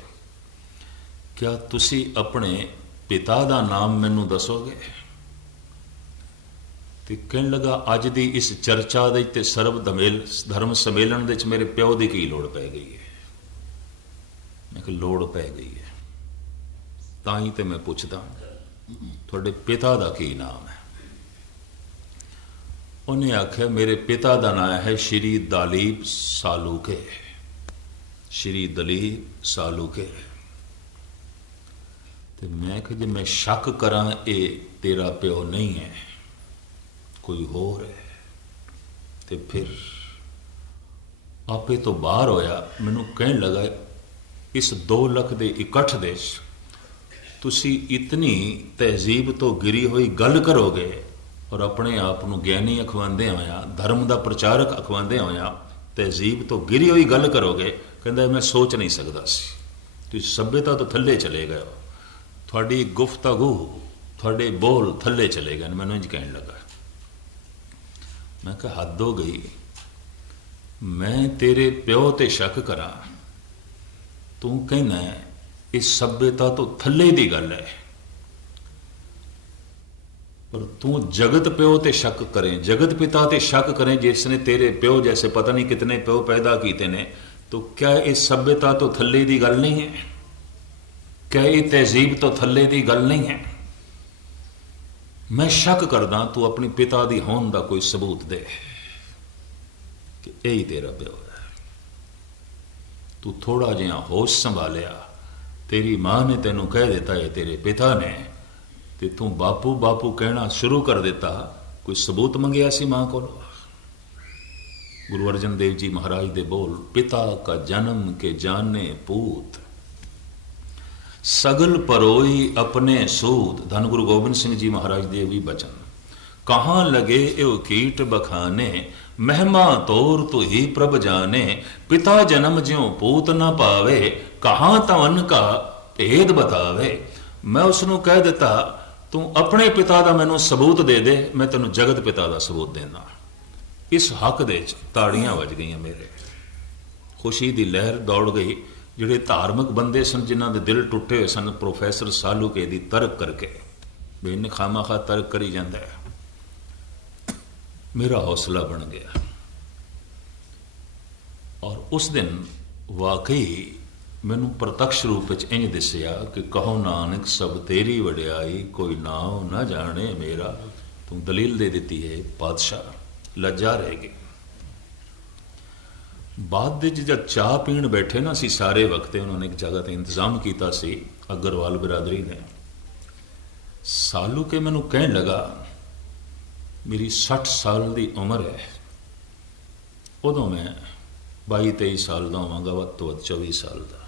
ਕਿਆ ਤੁਸੀਂ ਆਪਣੇ ਪਿਤਾ ਦਾ ਨਾਮ ਮੈਨੂੰ ਦੱਸੋਗੇ? ਤੇ ਕਹਿਣ ਲੱਗਾ ਅੱਜ ਦੀ ਇਸ ਚਰਚਾ ਦੇ ਤੇ ਸਰਬ ਧਰਮ ਸੰਮੇਲਨ ਦੇ ਵਿੱਚ ਮੇਰੇ ਪਿਓ ਦੀ ਕੀ ਲੋੜ ਪੈ ਗਈ ਹੈ? ਮੈਂ ਕਿਹਾ ਲੋੜ ਪੈ ਗਈ ਹੈ, ਤਾਂ ਹੀ ਤੇ ਮੈਂ ਪੁੱਛਦਾ ਤੁਹਾਡੇ ਪਿਤਾ ਦਾ ਕੀ ਨਾਮ ਹੈ? ਉਹਨੇ ਆਖਿਆ ਮੇਰੇ ਪਿਤਾ ਦਾ ਨਾਮ ਹੈ ਸ਼੍ਰੀ ਦਲੀਪ ਸਾਲੂਕੇ, ਸ਼੍ਰੀ ਦਲੀਪ ਸਾਲੂਕੇ। ਤੇ ਮੈਂ ਕਿਹਾ ਜੇ ਮੈਂ ਸ਼ੱਕ ਕਰਾਂ ਇਹ ਤੇਰਾ ਪਿਓ ਨਹੀਂ ਹੈ, ਕੋਈ ਹੋਰ ਹੈ, ਤੇ ਫਿਰ ਆਪੇ ਤੋਂ ਬਾਹਰ ਹੋਇਆ। ਮੈਨੂੰ ਕਹਿਣ ਲੱਗਾ ਇਸ 2 ਲੱਖ ਦੇ ਇਕੱਠ ਦੇ ਤੁਸੀਂ ਇਤਨੀ ਤਹਿਜ਼ੀਬ ਤੋਂ ਗਿਰੀ ਹੋਈ ਗੱਲ ਕਰੋਗੇ ਔਰ ਆਪਣੇ ਆਪ ਨੂੰ ਗਿਆਨੀ ਅਖਵਾਉਂਦੇ ਹੋਇਆ, ਧਰਮ ਦਾ ਪ੍ਰਚਾਰਕ ਅਖਵਾਉਂਦੇ ਹੋਇਆ ਤਹਿਜ਼ੀਬ ਤੋਂ ਗਿਰੀ ਹੋਈ ਗੱਲ ਕਰੋਗੇ? ਕਹਿੰਦਾ ਮੈਂ ਸੋਚ ਨਹੀਂ ਸਕਦਾ ਸੀ, ਤੁਸੀਂ ਸੱਭਿਅਤਾ ਤੋਂ ਥੱਲੇ ਚਲੇ ਗਏ ਹੋ, ਤੁਹਾਡੀ ਗੁਫ਼ਤਗੂ, ਤੁਹਾਡੇ ਬੋਲ ਥੱਲੇ ਚਲੇ ਗਏ। ਮੈਨੂੰ ਇੰਝ ਕਹਿਣ ਲੱਗਾ। ਮੈਂ ਕਿਹਾ ਹੱਦ ਹੋ ਗਈ, ਮੈਂ ਤੇਰੇ ਪਿਓ ਤੇ ਸ਼ੱਕ ਕਰਾਂ, ਤੂੰ ਕਹਿੰਦਾ ਇਸ ਸੱਭਿਅਤਾ ਤੋਂ ਥੱਲੇ ਦੀ ਗੱਲ ਹੈ, ਪਰ ਤੂੰ ਜਗਤ ਪਿਓ ਤੇ ਸ਼ੱਕ ਕਰੇ, ਜਗਤ ਪਿਤਾ ਤੇ ਸ਼ੱਕ ਕਰੇ ਜਿਸਨੇ ਤੇਰੇ ਪਿਓ ਜੈਸੇ ਪਤਾ ਨਹੀਂ ਕਿਤਨੇ ਪਿਓ ਪੈਦਾ ਕੀਤੇ ਨੇ, तो क्या इस सभ्यता तो थल्ले दी गल नहीं है? क्या ये तहजीब तो थल्ले दी गल नहीं है? मैं शक करदा तू अपनी पिता दी होंद दा कोई सबूत दे कि यही तेरा प्यो है। तू थोड़ा जिहा होश संभालिया, तेरी मां ने तेनू कह दिता है तेरे पिता ने, ते तू बापू बापू कहना शुरू कर दिता। कोई सबूत मंगिया सी मां को? गुरु अर्जन देव जी महाराज दे बोल, पिता का जन्म के जाने पूत, सगल परोई अपने सूत। धन गुरु गोबिंद सिंह जी महाराज देव भी बचन, कहाँ लगे एव कीट बखाने, महिमा तोर तू ही प्रभ जाने। पिता जन्म ज्यों पूत न पावे, कहाँ तवन का भेद बतावे। मैं उसनों कह दिता तू अपने पिता का मैनू सबूत दे दे, मैं तेन जगत पिता का सबूत देना। इस हक दे ताड़ियां वज गई मेरे, खुशी की लहर दौड़ गई। ਜਿਹੜੇ धार्मिक बंदे सन जिन्हों के दिल टुटे हुए सन, प्रोफैसर सालूके की तर्क करके भी इन्हें खामा खा तर्क करी जाता है, मेरा हौसला बन गया। और उस दिन वाकई मैनू प्रतक्ष रूप इंज दिसिया कि कहो नानक सब तेरी वड्याई, कोई नाव न जाने मेरा। तू दलील दे दी है पातशाह, लज्जा रहेगी। बाद जब चाह पीण बैठे ना असी सारे वक्ते, उन्होंने एक जगह ते इंतजाम किया सी अग्रवाल बिरादरी ने। सालू के मैनू कहन लगा मेरी 60 साल की उम्र है, उदों मैं 22-23 साल का होवांगा, वध तो वध 24 साल का।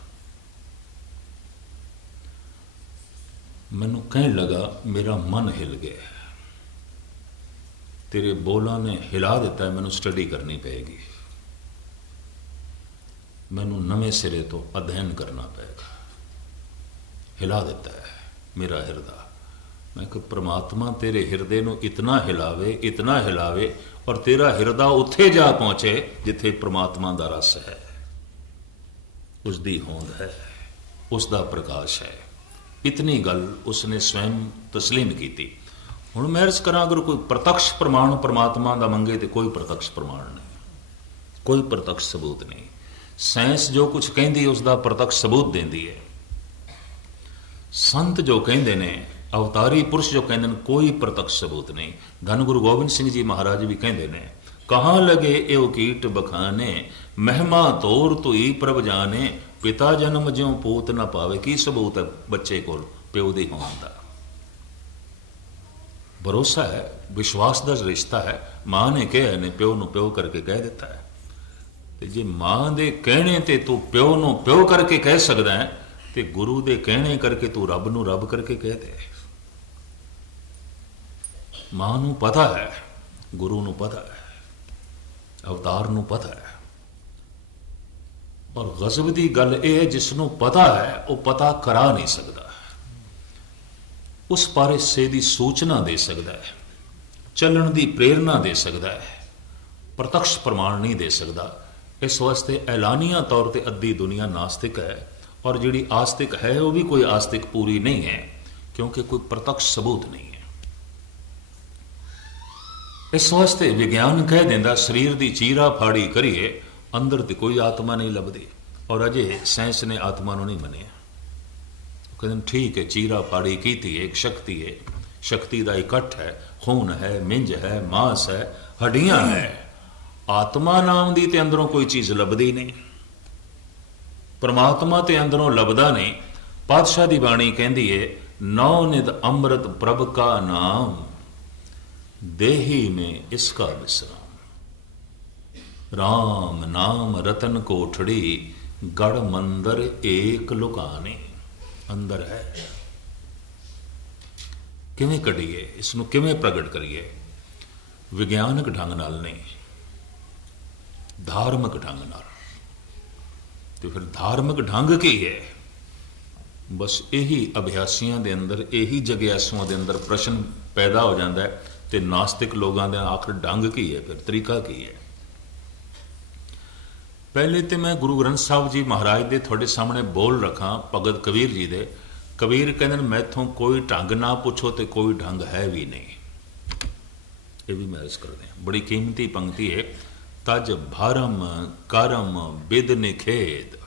मैनू कहन लगा मेरा मन हिल गया, तेरे बोलों ने हिला दिता है, मैनू स्टडी करनी पेगी, मैनू नवे सिरे तो अध्ययन करना पेगा। हिला दिता है मेरा हिरदा। मैं कि परमात्मा तेरे हिरदे नू इतना हिलावे, इतना हिलावे, और तेरा हिरदा उत्थे जा पहुंचे जिथे परमात्मा का रस है, उसकी होंद है, उसका प्रकाश है। इतनी गल उसने स्वयं तस्लीम की। हुण मैं अर्ज करा, अगर कोई प्रत्यक्ष प्रमाण परमात्मा का मंगे तो कोई प्रत्यक्ष प्रमाण नहीं, कोई प्रत्यक्ष सबूत नहीं। साइंस जो कुछ कहती है उसका प्रत्यक्ष सबूत देती है। संत जो कहते ने, अवतारी पुरुष जो कहते हैं, कोई प्रत्यक्ष सबूत नहीं। धन गुरु गोबिंद सिंह जी महाराज भी कहते हैं, कहाँ लगे एव कीट बखाने, महिमा तोर तो ही प्रभ जाने, पिता जन्म ज्यों पूत न पावे। की सबूत है बच्चे को प्यो दी होने का? भरोसा है, विश्वास का रिश्ता है। मां ने कहा ने प्यो न प्यो करके कह दिता है। तो जे मां दे कहने ते तू प्यो न प्यो करके कह सकता है, तो गुरु दे कहने करके तू रब न रब करके कह दे। मां नू पता है, गुरु नू पता है, अवतार नू पता है। और गजब की गल यह है, जिसनों पता है वह पता करा नहीं सकता, उस बारे से दी सूचना दे सकता है, चलन की प्रेरणा दे सकता है, प्रत्यक्ष प्रमाण नहीं दे सकता। इस वास्ते ऐलानिया तौर पर अद्धी दुनिया नास्तिक है, और जिहड़ी आस्तिक है वह भी कोई आस्तिक पूरी नहीं है, क्योंकि कोई प्रत्यक्ष सबूत नहीं है। इस वास्ते विज्ञान कह देंदा शरीर की चीरा फाड़ी करिए, अंदर तो कोई आत्मा नहीं लभदी। और अजे साइंस ने आत्मा को नहीं मनिया। कहते ठीक है, चीरा फाड़ी की थी, एक शक्ति है, शक्ति का इकट्ठ है, खून है, मिंज है, मांस है, हड्डियां है। आत्मा नाम की तो अंदरों कोई चीज लभदी नहीं, परमात्मा तो अंदरों लभदा नहीं। पातशाह की बाणी कहती है, नौ निध अमृत प्रभ का नाम, देही में इसका विश्राम। राम नाम रतन कोठड़ी, गढ़ मंदिर एक लुकाने। अंदर है, किवें कढ़िए, इसनूं किवें प्रगट करिए? विज्ञानक ढंग नाल नहीं, धार्मिक ढंग नाल। तो फिर धार्मिक ढंग की है? बस यही अभ्यासियों के अंदर, यही जग्यासुओं के अंदर प्रश्न पैदा हो जाता है। तो नास्तिक लोगों का आखिर ढंग की है, फिर तरीका की है? पहले तो मैं गुरु ग्रंथ साहब जी महाराज के थोड़े सामने बोल रखा, भगत कबीर जी दे। कबीर कहते मैथों कोई ढंग ना पूछो तो कोई ढंग है भी नहीं। ये भी मैं अर्ज कर दें, बड़ी कीमती पंक्ति है। तज भारम करम विद निखेद,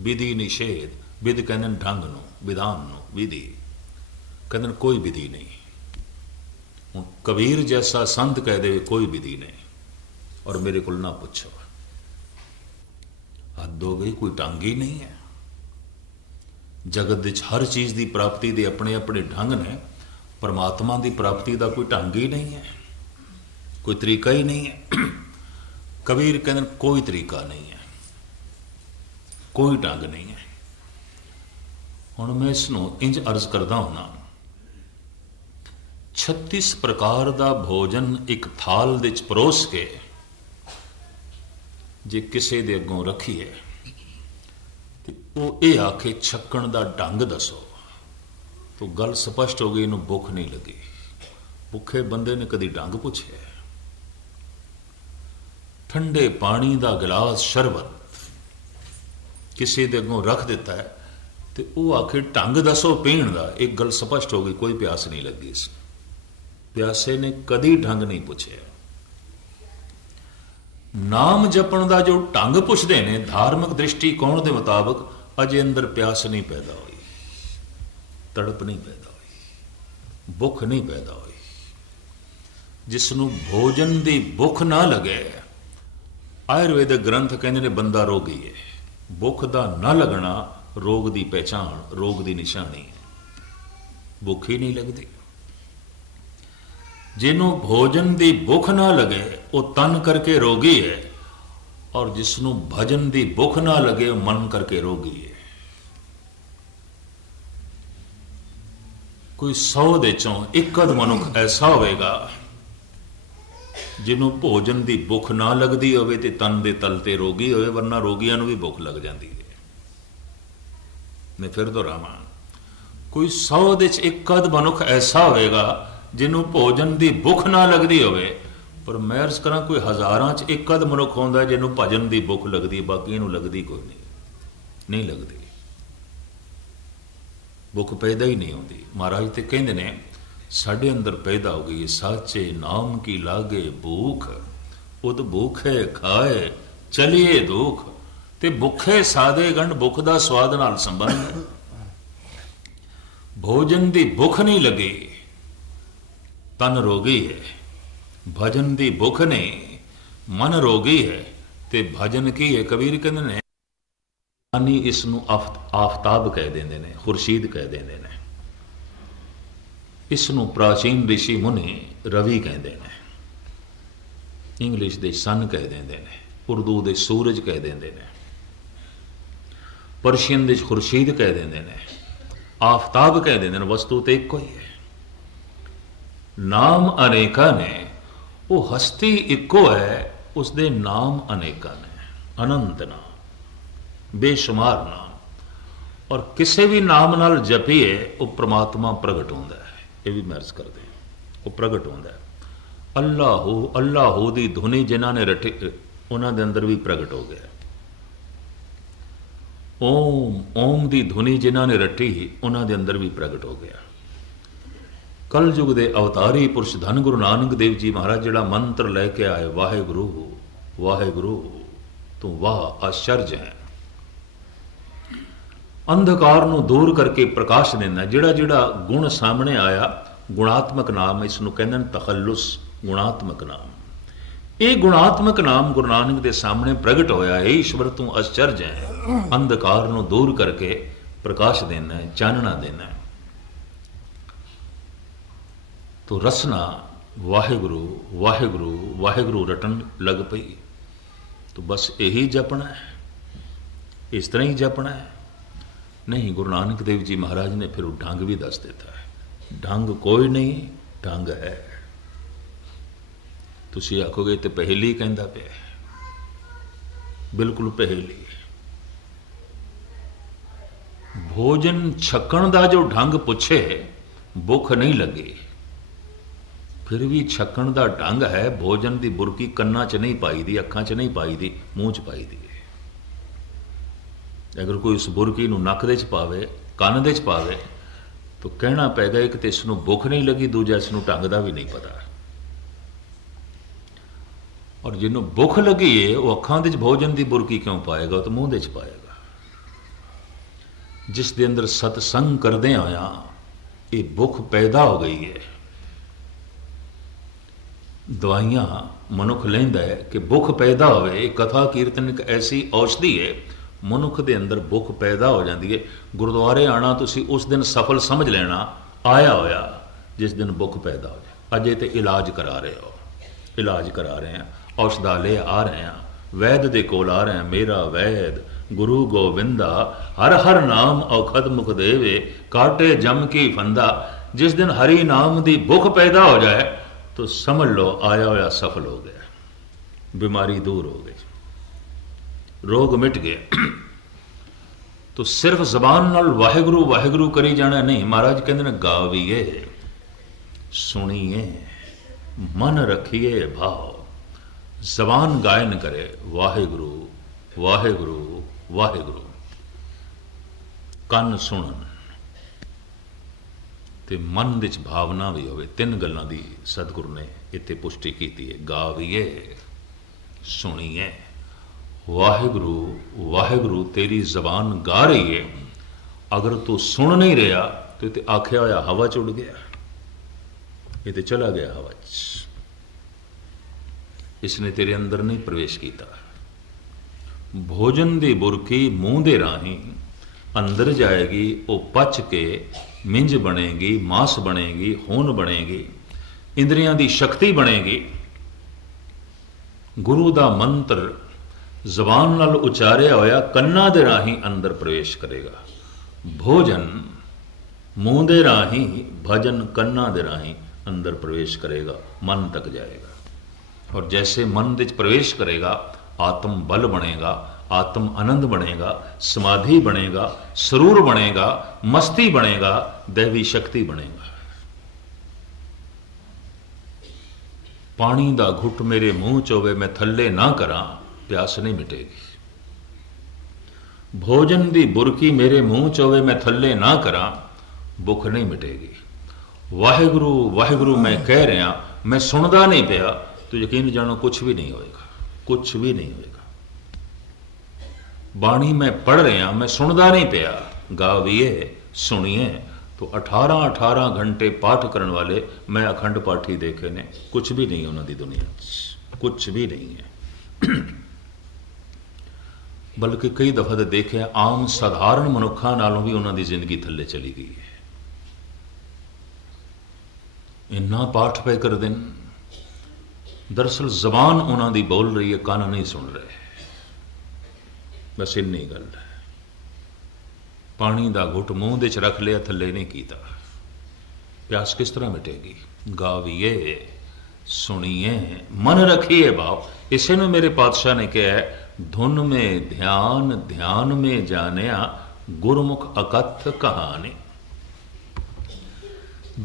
विधि निषेध। विद कहते ढंग नो, विधान नो, विधि कहते कोई विधि नहीं। हूँ कबीर जैसा संत कह दे कोई विधि नहीं, और मेरे को ना पूछो, हद हो गई, कोई ढंग ही नहीं है। जगत विच हर चीज की प्राप्ति के अपने अपने ढंग ने, परमात्मा की प्राप्ति का कोई ढंग ही नहीं है, कोई तरीका ही नहीं है। कबीर कहते कोई तरीका नहीं है, कोई ढंग नहीं है। हुण मैं इसनों इंज अर्ज करदा होना, 36 प्रकार का भोजन एक थाल दे परोस के जे किसी दे अगों रखीए तो वो ये आखे छकण का ढंग दसो। तो गल स्पष्ट हो गई, इन्हूं भुख नहीं लगी। भुखे बंदे ने कदी ढंग पुछे? ठंडे पानी का गिलास शरबत किसी दे अगों रख दिता है तो वह आखिर ढंग दसो पीण का, एक गल स्पष्ट हो गई, कोई प्यास नहीं लगी। इस प्यासे ने कदी ढंग नहीं पूछे। नाम जपण का जो ढंग पुछते ने धार्मिक दृष्टिकोण के मुताबिक अजे अंदर प्यास नहीं पैदा हुई, तड़प नहीं पैदा हुई, भुख नहीं पैदा हुई। जिसनों भोजन की भुख ना लगे, आयुर्वेदिक ग्रंथ कहते ने बंदा रोगी है। भुख का ना लगना रोग की पहचान, रोग की निशानी। भुख ही नहीं लगती। जिन्हों भोजन की भुख ना लगे वो तन करके रोगी है, और जिसनों भजन की भुख ना लगे वो मन करके रोगी है। कोई 100 दे चों एक अध मनुख ऐसा होगा जिन्हों भोजन की भुख ना लगती होवे ते तन दे तल ते रोगी होवे, वरना रोगियां नूं भी भुख लग जाती है। मैं फिर दोहरावां, कोई 100 दे एक अध मनुख ऐसा होगा जिन्हों भोजन की भुख ना लगती होवे, पर मैं अर्ज करा कोई हज़ारां च एक अध मनुख होंदा जिन्हों भजन की भुख लगती, बाकी नूं लगती कोई नहीं लगती। भुख पैदा ही नहीं होती। महाराज तो कहते ने साढ़े अंदर पैदा हो गई, साचे नाम की लागे भूख, उद भूखे खाए चलिए दुख। ते भुखे सादे गंढ भुख का स्वाद नाल संबंध है। भोजन की भुख नहीं लगी, तन रोगी है। भजन की भुख नहीं, मन रोगी है। ते भजन की है, कबीर कहते ने इसनूं आफताब कह देंदे ने, खुर्शीद कह देंदे ने। इसनूं प्राचीन ऋषि मुनि रवि कहते हैं, इंग्लिश दे सन कह देंदे ने, उर्दू दे सूरज कह देंदे ने, पर्शियन दे खुर्शीद कह देंदे ने, आफताब कह देंदे ने। वस्तु तो एक ही है। नाम अनेका ने, वो हस्ती इको है, उसके नाम अनेका ने। अनंत नाम, बेशुमार नाम, और किसी भी नाम नाल जपीए वो परमात्मा प्रगट होता है। ये भी महर्ज करते हैं, वो प्रगट होता है। अल्लाह हो दी धुनी जिन्होंने रटी उन्होंने अंदर भी प्रगट हो गया। ओम की धुनी जिन्होंने रटी उन्होंने अंदर भी प्रगट हो गया। कल युग के अवतारी पुरुष धन गुरु नानक देव जी महाराज जिहड़ा मंत्र लैके आए, वाहेगुरु वाहेगुरु तू वाह आश्चर्य है। अंधकार नूं दूर करके प्रकाश देना। जिहड़ा जिहड़ा गुण सामने आया, गुणात्मक नाम इसनूं कहंदे ने तखल्लुस, गुणात्मक नाम। ये गुणात्मक नाम गुरु नानक दे सामने प्रगट होया है। ईश्वर तू आश्चर्य है। अंधकार नूं दूर करके प्रकाश देना है, चानना देना है। तो रसना वाहेगुरु वाहेगुरु वाहेगुरु रटन लग पई। तो बस यही जपना है, इस तरह ही जपना है। नहीं, गुरु नानक देव जी महाराज ने फिर ढंग भी दस देता है। ढंग कोई नहीं, ढंग है। तुसी आखोगे तो पहेली कहता पे, बिल्कुल पहेली। भोजन छकण का जो ढंग पुछे, भुख नहीं लगी, फिर भी छकण का ढंग है। भोजन की बुरकी कन्ना च नहीं पाई दी, अखां च नहीं पाई दी, मूँह च पाई दी। अगर कोई उस बुरकी नूं नक दे च पावे, कन्न दे च पावे, तो कहना पैगा एक तो इसनूं भुख नहीं लगी, दूजा इसनूं ढंग का भी नहीं पता। और जिन्हों भुख लगी है वो अखां दे च भोजन की बुरकी क्यों पाएगा, तो मूँह दे च पाएगा। जिस दे अंदर सतसंग करदे आया ये भुख पैदा हो गई है। दवाइयां मनुख लेंदा है कि भुख पैदा होवे। कथा कीर्तन एक ऐसी औषधि है, मनुख के अंदर भुख पैदा हो जाती है। गुरुद्वारे आना तुसी उस दिन सफल समझ लेना आया होया जिस दिन भुख पैदा हो जाए। अजे तो इलाज करा रहे हो, इलाज करा रहे हैं, औषधालय आ रहे हैं, वैद दे कोल आ रहे हैं। मेरा वैद गुरु गोविंदा, हर हर नाम औखद मुख देवे, काटे जम की फंदा। जिस दिन हरि नाम की भुख पैदा हो जाए तो समझ लो आया होया सफल हो गया, बीमारी दूर हो गई, रोग मिट गए। तो सिर्फ जबान नाल वाहिगुरू वाहिगुरू करी जाना नहीं। महाराज कहते ने गावीए, सुनिए, मन रखिए भाव। जबान गायन करे वाहिगुरू वाहिगुरू वाहिगुरू, ਕੰਨ ਸੁਣਨ ਤੇ ਮਨ ਵਿੱਚ ਭਾਵਨਾ ਵੀ ਹੋਵੇ। ਤਿੰਨ ਗੱਲਾਂ ਦੀ ਸਤਿਗੁਰੂ ਨੇ ਇੱਥੇ ਪੁਸ਼ਟੀ ਕੀਤੀ ਹੈ। ਗਾਵੀਏ, ਸੁਣੀਏ, ਵਾਹਿਗੁਰੂ ਵਾਹਿਗੁਰੂ ਤੇਰੀ ਜ਼ਬਾਨ ਗਾ ਰਹੀ ਹੈ। ਅਗਰ ਤੂੰ ਸੁਣ ਨਹੀਂ ਰਿਹਾ ਤੇ ਆਖਿਆ ਹੋਇਆ ਹਵਾ ਚ ਉੱਡ ਗਿਆ, ਇਹ ਤੇ ਚਲਾ ਗਿਆ ਹਵਾ ਚ, ਇਸਨੇ ਤੇਰੇ ਅੰਦਰ ਨਹੀਂ ਪ੍ਰਵੇਸ਼ ਕੀਤਾ। ਭੋਜਨ ਦੀ ਬੁਰਕੀ ਮੂੰਹ ਦੇ ਰਾਹੀਂ अंदर जाएगी, वो पच के मिंज बनेगी, मांस बनेगी, खून बनेगी, इंद्रियां दी शक्ति बनेगी। गुरु दा मंत्र जबान नाल उचारिया होया कन्ना दे राही अंदर प्रवेश करेगा। भोजन मूंह दे राही, भजन कन्ना दे राही अंदर प्रवेश करेगा, मन तक जाएगा। और जैसे मन विच प्रवेश करेगा आत्म बल बनेगा, आत्म आनंद बनेगा, समाधि बनेगा, सरूर बनेगा, मस्ती बनेगा, दैवी शक्ति बनेगा। पानी दा घुट मेरे मुंह च होवे मैं थल्ले ना करा, प्यास नहीं मिटेगी। भोजन दी बुरकी मेरे मुंह च होवे मैं थल्ले ना करा, भुख नहीं मिटेगी। वाहिगुरू वाहिगुरू मैं कह रहा, मैं सुनदा नहीं पिया, तो यकीन जानो कुछ भी नहीं होएगा, कुछ भी नहीं होएगा। बाणी मैं पढ़ रहा, मैं सुनदा नहीं पिया। गावीए, सुनिए, तो 18 घंटे पाठ करने वाले मैं अखंड पाठी देखे ने, कुछ भी नहीं उन्होंने दुनिया, कुछ भी नहीं है। बल्कि कई दफा तो देखे आम साधारण मनुखा नालों भी उन्होंने जिंदगी थले चली गई है। इन्ना पाठ पे कर देन, दरअसल जबान उन्होंने बोल रही है, कान नहीं सुन रहे। बस इन्नी गल है। पानी का घुट मूँह दे च रख लिया, थले नहीं कीता, प्यास किस तरह मिटेगी। गावीए, सुनिए, मन रखिए भाव। इसे ने मेरे पातशाह ने कहा है, धुन में ध्यान, ध्यान में जानिया, गुरमुख अकथ कहानी।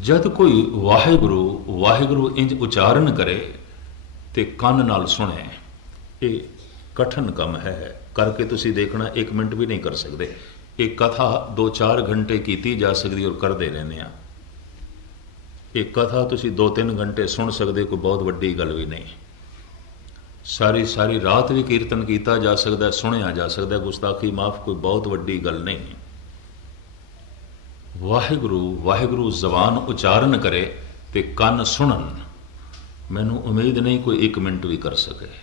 जद कोई वाहिगुरू वाहिगुरू इंज उचारण करे ते कन नाल सुने, ये कठिन कम है, करके तुसी देखना, 1 मिनट भी नहीं कर सकते। एक कथा 2-4 घंटे की जा सकती और करते रहने। एक कथा तुसी 2-3 घंटे सुन सकते, कोई बहुत वड्डी गल भी नहीं। सारी सारी रात भी कीर्तन किया जा सकता, सुनिया जा सकता, गुस्ताखी माफ, कोई बहुत वड्डी गल नहीं। वाहिगुरू वाहिगुरू जबान उचारण करे ते कन सुनन, मैनू उम्मीद नहीं कोई 1 मिनट भी कर सके।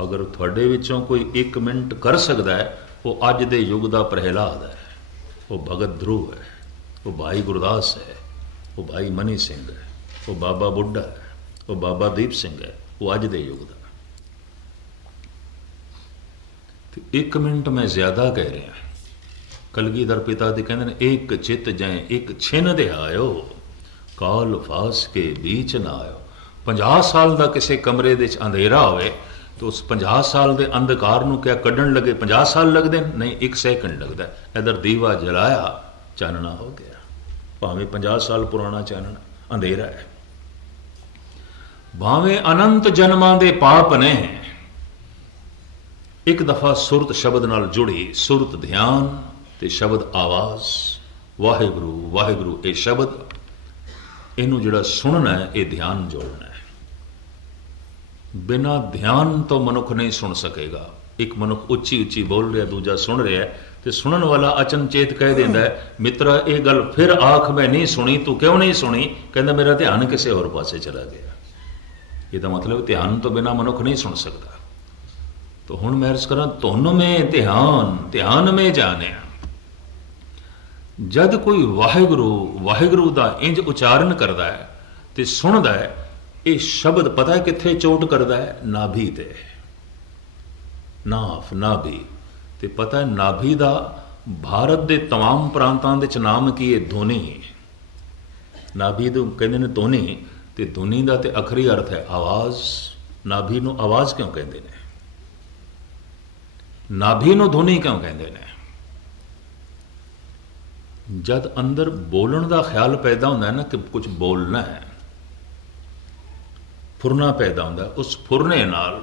अगर थोड़े विचों कोई 1 मिनट कर सकता है, वो अज दे युग का प्रहलाद है, वो भगत ध्रुव है, वो भाई गुरदास है, वो भाई मनी सिंह है, वो बाबा बुढ़ा है, वो बाबा दीप सिंह है, वो अज दे युग का। तो 1 मिनट मैं ज्यादा कह रहा। कलगीधर पिता जी कहते हैं, एक चित जै एक छिन दे आयो, काल फास के बीच ना आयो। 50 साल का किसी कमरे दे अंधेरा होवे, तो उस 50 साल के अंधकार नूं क्या कढ़न लगे 50 साल लगते नहीं, 1 सैकंड लगता है। इधर दीवा जलाया, चानना हो गया, भावें 50 साल पुराना चानना, अंधेरा है। भावें अनंत जन्मां दे पाप ने, एक दफा सुरत शब्द नाल जुड़ी, सुरत ध्यान ते शब्द आवाज, वाहिगुरू वाहिगुरू ये शब्द, इनू जिहड़ा सुनना है ये ध्यान जोड़ना है। बिना ध्यान तो मनुख नहीं सुन सकेगा। एक मनुख उच्ची उच्ची बोल रहा, दूजा सुन रहा है, तो सुनन वाला अचनचेत कह देता है, मित्रा ये गल फिर आख मैं नहीं सुनी, तू क्यों नहीं सुनी? कहता मेरा ध्यान किसी होर पासे चला गया। ये तो मतलब ध्यान तो बिना मनुख नहीं सुन सकता। तो हुण मैं अर्ज करा, धुन में ध्यान, ध्यान में जाने। जद कोई वाहिगुरू वाहिगुरू का इंज उचारण करता है तो सुनता है, ये शब्द पता है कित्थे चोट करता है? नाभि ते, नाफ नाभि ते पता है नाभि का भारत के तमाम प्रांतां दे च नाम की है धुनी। नाभि तो कहते हैं धुनी, तो धुनी का तो अखरी अर्थ है आवाज। नाभि नूं आवाज क्यों कहते हैं? नाभि नूं धुनी क्यों कहते हैं? जद अंदर बोलण का ख्याल पैदा होता है ना कि कुछ बोलना है, फुरना पैदा होता है, उस फुरने नाल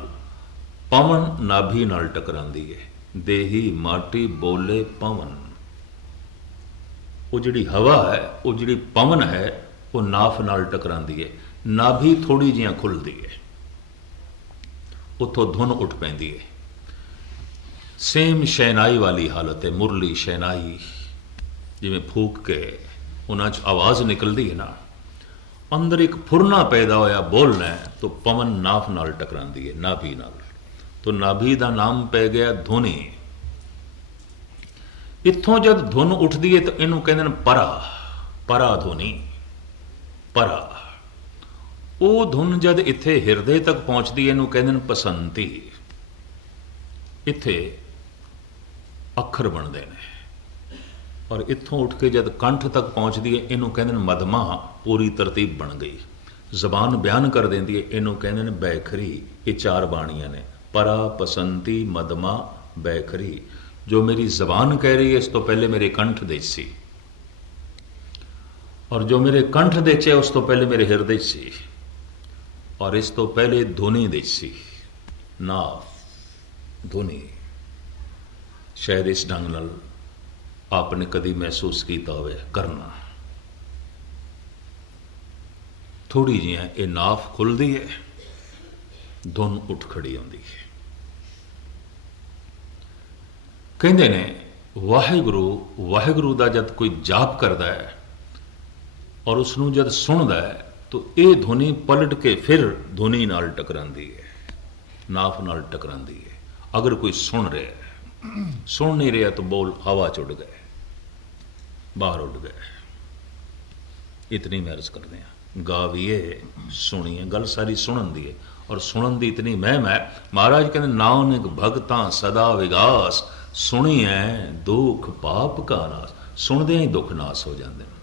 पवन नाभि नाल टकरांदी है। देही माटी बोले पवन, वो जिहड़ी हवा है, वो जिहड़ी पवन है, वो नाफ नाल टकरांदी है। नाभि थोड़ी जिहां खुलदी है, उत्थों धुन उठ पैंदी है। सेम शहनाई वाली हालत है, मुरली शहनाई जिवें फूक के उन्हां च आवाज़ निकलती है ना, अंदर एक फुरना पैदा होया बोलना है तो पवन नाफ नाल टकरांदी है, नाभि नाल। तो नाभि का नाम पै गया धुनी। इत्थों जब धुन उठती है तो इनू कहते हैं परा, परा धुनी, परा। वो धुन जद इत्थे हिरदे तक पहुंचती है, इनू कहते हैं पसंती। इत्थे अखर बनते हैं और इत्थों उठ के जब कंठ तक पहुँचती है, इनू कहते हैं मदमा, पूरी तरतीब बन गई, जबान बयान कर देती है, इनू कहते हैं बैखरी। ये चार बाणियां ने, परा, पसंती, मदमा, बैखरी। जो मेरी जबान कह रही है इस तो पहले मेरे कंठ दे सी, और जो मेरे कंठ दे च उस तो पहले मेरे हृदय सी, और इस तो पहले धुनी दे सी, नाफ, धुनी। शायद इस ढंग नाल आपने कभी महसूस किया हो करना। थोड़ी जी ये नाफ खुलती है, धुन उठ खड़ी आती है। कहते ने वाहिगुरु, वाहिगुरु का जब कोई जाप करता है और उसनों जब सुनता है तो ये धुनी पलट के फिर धुनी नाल टकरांदी है, नाफ नाल टकरांदी है। अगर कोई सुन रहा है, सुन नहीं रहा तो बोल हवा च उड़ गए, बाहर उड़ गए। इतनी मैं अर्ज करते हैं, गावीए सुनिए, गल सारी सुनन दी है, और सुनन दी इतनी महम है। महाराज कहते नानक भगतां सदा विगास, सुनी है दुख पाप का नाश। सुनदे ही दुख नाश हो जाते हैं,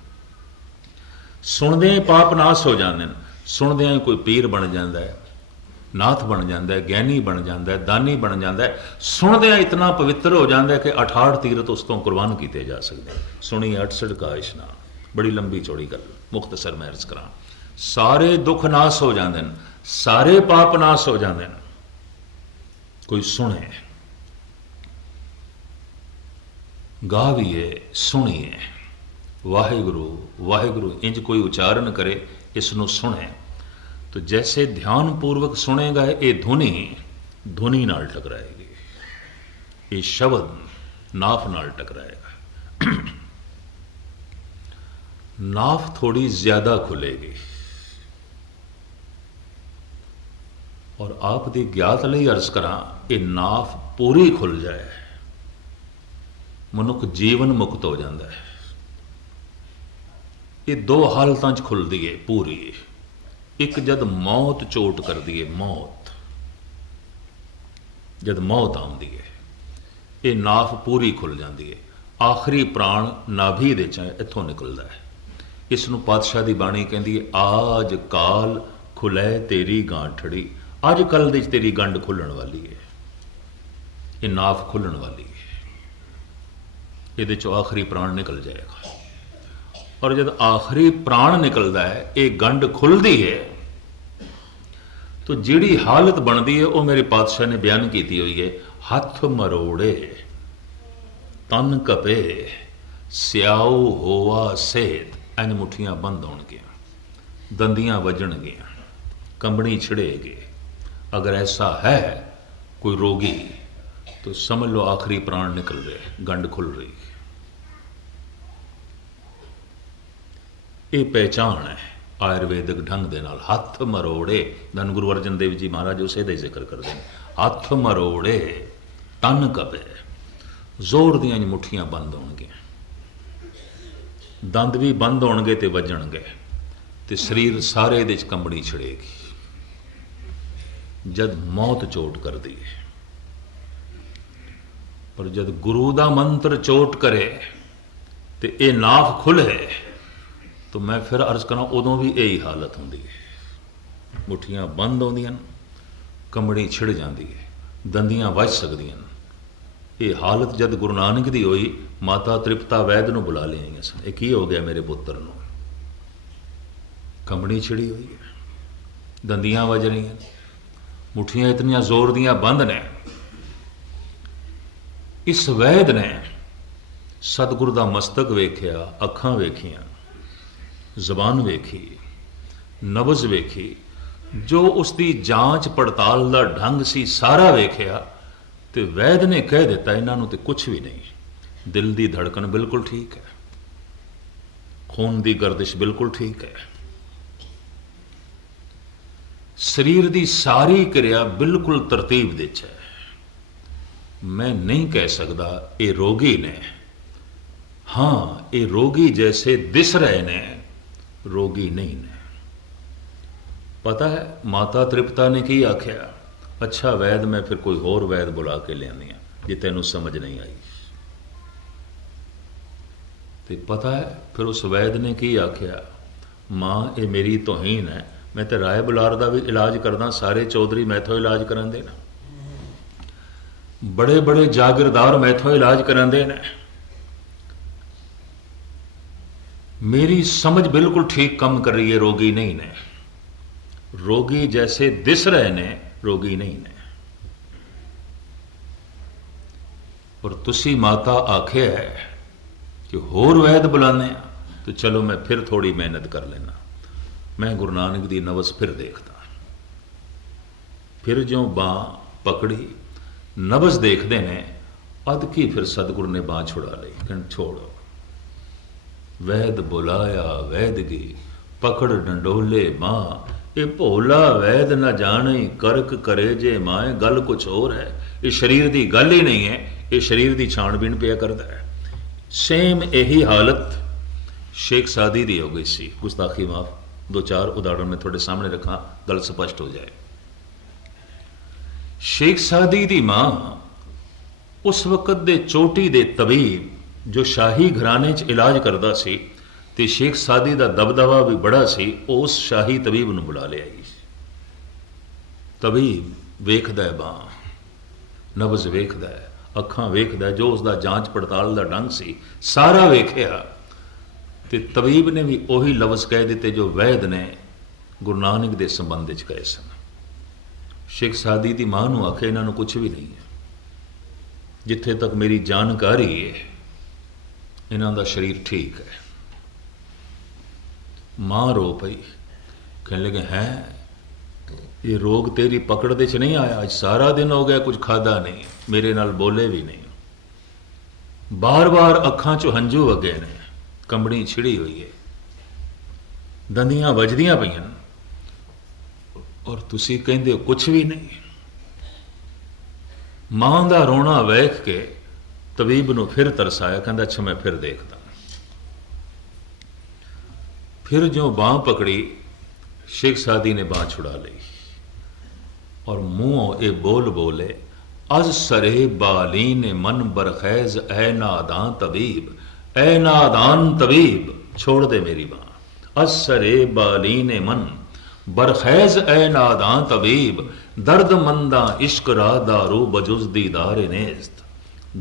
सुनदे ही पाप नाश हो जाते हैं, सुनदे ही कोई पीर बन जाता है, नाथ बन जाता है, ज्ञानी बन जाता है, दानी बन जाता है। सुनदे इतना पवित्र हो जाता है कि 68 तीरथ उस तो कुर्बान किए जा सकते हैं। सुनी 68 का इशनान, बड़ी लंबी चौड़ी गल, मुख्तसर मैं अर्ज करा। सारे दुख नाश हो जाते हैं, सारे पाप नाश हो जाते हैं। कोई सुने, गावीए, सुनिए, वाहिगुरु वाहिगुरु इंज कोई उच्चारण करे, इसनों सुने तो जैसे ध्यान पूर्वक सुनेगा ये धुनी, धुनी नाल टकराएगी, ये शब्द नाफ नाल टकराएगा। नाफ थोड़ी ज्यादा खुलेगी, और आप दी ज्ञात लई अर्ज करा, ये नाफ पूरी खुल जाए, मनुख जीवन मुक्त हो जाता है। ये दो हालतों च खुलती है पूरी। एक जद मौत चोट कर दी है, मौत, जद मौत आती है, ये नाफ पूरी खुल जाती है। आखिरी प्राण नाभि दे इत्थों निकलता है। इसनों पातशाह की बाणी कहती है, आज काल खुलै तेरी गांठड़ी। अज कल दी तेरी गंढ खुलण वाली है, ये नाफ खुलण वाली है, ये चो आखिरी प्राण निकल जाएगा। और जब आखिरी प्राण निकलता है, ये गंढ खुलती है, तो जिहड़ी हालत बनती है वो मेरे पातशाह ने बयान की हुई है। हथ मरोड़े तन कपे स्याऊ होवा सेत। इंज मुठियां बंद होणगियां, दंदियां वजणगियां, कंबनी छिड़ेगी। अगर ऐसा है कोई रोगी तो समझ लो आखिरी प्राण निकल रहे, गंढ खुल रही। ये पहचान है आयुर्वेदिक ढंग दे नाल। हथ मरोड़े, धन गुरु अर्जन देव जी महाराज उसे दे जिक्र करते हैं। हथ मरोड़े तन कपे, जोर दियां मुठियां बंद होणगियां, दंद भी बंद होणगे ते वजणगे, ते शरीर सारे दे कंबनी छिड़ेगी। जद मौत चोट कर दी है, पर जद गुरु दा मंत्र चोट करे ते ये नाफ खुले, तो मैं फिर अर्ज करा उदों भी यही हालत होंदी है। मुठियां बंद होंदियां, कंबनी छिड़ जाती है, दंदियां वज सकदियां। ये हालत जद गुरु नानक दी होई ਮਾਤਾ ਤ੍ਰਿਪਤਾ ਵੈਦ ਨੂੰ ਬੁਲਾ ਲਿਆਈਆਂ ਸਨ। ਇਹ ਕੀ ਹੋ ਗਿਆ ਮੇਰੇ ਪੁੱਤਰ ਨੂੰ? ਕੰਬਣੀ ਛਿੜੀ ਹੋਈ ਹੈ, ਦੰਦੀਆਂ ਵੱਜ ਰਹੀਆਂ ਨੇ, ਮੁੱਠੀਆਂ ਇਤਨੀਆਂ ਜ਼ੋਰ ਦੀਆਂ ਬੰਦ ਨੇ। ਇਸ ਵੈਦ ਨੇ ਸਤਿਗੁਰੂ ਦਾ ਮਸਤਕ ਵੇਖਿਆ, ਅੱਖਾਂ ਵੇਖੀਆਂ, ਜ਼ਬਾਨ ਵੇਖੀ, ਨਬਜ਼ ਵੇਖੀ, ਜੋ ਉਸ ਦੀ ਜਾਂਚ ਪੜਤਾਲ ਦਾ ਢੰਗ ਸੀ ਸਾਰਾ ਵੇਖਿਆ, ਤੇ ਵੈਦ ਨੇ ਕਹਿ ਦਿੱਤਾ ਇਹਨਾਂ ਨੂੰ ਤੇ ਕੁਛ ਵੀ ਨਹੀਂ। ਦਿਲ ਦੀ ਧੜਕਣ ਬਿਲਕੁਲ ਠੀਕ ਹੈ, ਖੂਨ ਦੀ ਗਰਦਿਸ਼ ਬਿਲਕੁਲ ਠੀਕ ਹੈ, ਸਰੀਰ ਦੀ ਸਾਰੀ ਕਿਰਿਆ ਬਿਲਕੁਲ ਤਰਤੀਬ ਵਿੱਚ ਹੈ। ਮੈਂ ਨਹੀਂ ਕਹਿ ਸਕਦਾ ਇਹ ਰੋਗੀ ਨੇ, ਹਾਂ ਇਹ ਰੋਗੀ ਜੈਸੇ ਦਿਸ ਰਹੇ ਨੇ, ਰੋਗੀ ਨਹੀਂ ਨੇ। ਪਤਾ ਹੈ ਮਾਤਾ ਤ੍ਰਿਪਤਾ ਨੇ ਕੀ ਆਖਿਆ? ਅੱਛਾ ਵੈਦ, ਮੈਂ ਫਿਰ ਕੋਈ ਹੋਰ ਵੈਦ ਬੁਲਾ ਕੇ ਲਿਆਂਦੀ ਆ ਜੇ ਤੈਨੂੰ ਸਮਝ ਨਹੀਂ ਆਈ। ਤੇ ਪਤਾ ਹੈ ਫਿਰ ਉਸ ਵੈਦ ਨੇ ਕੀ ਆਖਿਆ? ਮਾਂ ਇਹ ਮੇਰੀ ਤੋਹੀਨ ਹੈ, ਮੈਂ ਤੇ ਰਾਏ ਬੁਲਾਰ ਦਾ ਵੀ ਇਲਾਜ ਕਰਦਾ, ਸਾਰੇ ਚੌਧਰੀ ਮੈਥੋਂ ਇਲਾਜ ਕਰਾਂਦੇ ਨੇ, ਬੜੇ ਬੜੇ ਜਾਗੀਰਦਾਰ ਮੈਥੋਂ ਇਲਾਜ ਕਰਾਂਦੇ ਨੇ। ਮੇਰੀ ਸਮਝ ਬਿਲਕੁਲ ਠੀਕ ਕੰਮ ਕਰ ਰਹੀ ਹੈ, ਰੋਗੀ ਨਹੀਂ ਨੇ। ਰੋਗੀ ਜੈਸੇ ਦਿਸ ਰਹੇ ਨੇ, ਰੋਗੀ ਨਹੀਂ ਨੇ। ਪਰ ਤੁਸੀਂ ਮਾਤਾ ਆਖਿਆ ਹੈ ਕਿ ਹੋਰ ਵੈਦ ਬੁਲਾਨੇ ਆ, तो चलो मैं फिर थोड़ी मेहनत कर लेना। मैं गुरु नानक दी नवस फिर देखता, फिर जो बाँ पकड़ी, नबज देखते ने अद की फिर सतगुरु ने बाँ छुड़ा ली, कहन छोड़ो। वैद बुलाया वैद की पकड़ डंडोले माँ, ये भोला वैद न जाने करक करे जे माए। गल कुछ और है, ये शरीर की गल ही नहीं है, ये शरीर की छाणबीन पिया करता है। सेम यही हालत शेख सादी दी हो गई सी। गुस्ताखी माफ, दो चार उदाहरण मैं थोड़े सामने रखा, गल स्पष्ट हो जाए। शेख सादी दी मां उस वक्त दे चोटी दे तबीब जो शाही घराने च इलाज करता सी, ते शेख सादी दा दबदबा भी बड़ा सी, उस शाही तबीब नूं बुला लिया। तबीब वेखदा है बां, नब्ज वेखदा है, अखां वेखदा है, जो उसका जांच पड़ताल का ढंग सी सारा वेखिया। ते तबीब ने भी उही लफ्ज कह दिते जो वैद ने गुरु नानक दे संबंध च कहे सन। शेख सादी दी मां नूं आखे इन्हां नूं कुछ भी नहीं है, जिथे तक मेरी जानकारी है इन्हां दा शरीर ठीक है। मां रो पई, कहने लगे हैं ये रोग तेरी पकड़ दे च नहीं आया, आज सारा दिन हो गया कुछ खादा नहीं, मेरे नाल बोले भी नहीं, बार बार अखां चों हंझू वगे ने, कंबड़ी छिड़ी हुई है, दंदियां वजदियां पईयां, और तुसी कहंदे हो कुछ भी नहीं। मां दा रोना वेख के तबीब नूं फिर तरसाया, कहंदा अच्छा मैं फिर देखदा। फिर जो बांह पकड़ी, शेख सादी ने बांह छुड़ा ली और मुंहों ये बोल बोले, अज सरे बालीन मन बरखैज ऐ नादान तबीब, ऐ नादान तबीब, छोड़ दे मेरी बांह। अज सरे बालीन मन बरखैज ऐ नादान तबीब, दर्द मंदा इश्क रा दारू बजुज दीदार नेस्त।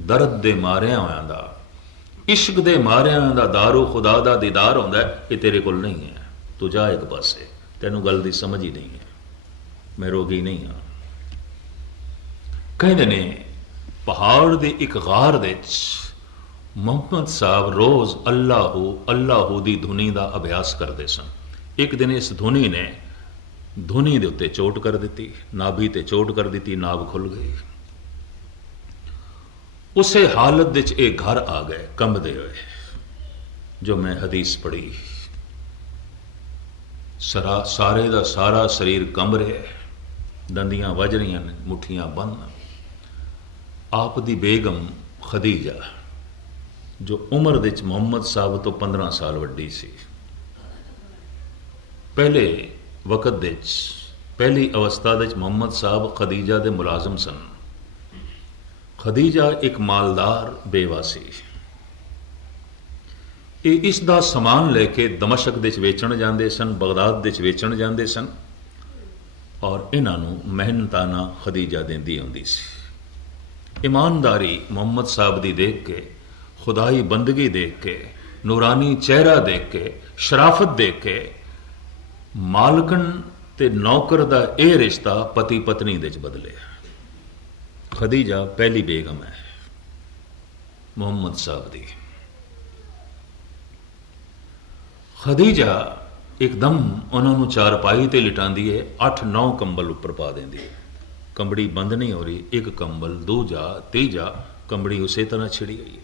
दर्द दे मारिया होया दा, इश्क दे मारिया दा दारू खुदा दा दीदार होंदा है, ये तेरे कोल नहीं है, तू जा एक पासे, तेनू गल दी समझ ही नहीं है, मैं रोगी नहीं हाँ। कहते ने पहाड़ दे एक गार दे मुहम्मद साहब रोज अल्लाहू अल्लाहू दी धुनी दा अभ्यास करते सन। एक दिन इस धुनी ने धुनी दे उत्ते चोट कर दी, नाभि ते चोट कर दी, नाभ खुल गई। उसे हालत विच एक घर आ गए कंबदे हुए, जो मैं हदीस पढ़ी, सारे दा सारा शरीर कंब रहा है, दंदियां वज रही ने, मुठियां बंद। आप दी बेगम खदीजा जो उम्र विच मुहम्मद साहब तो 15 साल वड्डी सी, पहले वक्त विच पहली अवस्था विच मुहम्मद साहब खदीजा दे मुलाजम सन। खदीजा एक मालदार बेवा सी, इसका समान लैके दमशक दे वेचण जाते सन, बगदाद दे वेचण जाते सन, और इन्हों मेहनताना खदीजा देंदी आउंदी सी। ईमानदारी मुहम्मद साहब दी देख के खुदाई बंदगी देख के, नूरानी चेहरा देख के, शराफत देख के मालकन ते नौकर दा यह रिश्ता पति पत्नी दे च बदले। खदीजा पहली बेगम है मुहम्मद साहब दी। खदीजा एकदम उन्होंने चारपाई ते लिटांदी है, 8-9 कंबल उपर पा देंदी है। कंबड़ी बंद नहीं हो रही, एक कंबल, दूजा, तीजा, कंबड़ी उस तरह छिड़ी गई है।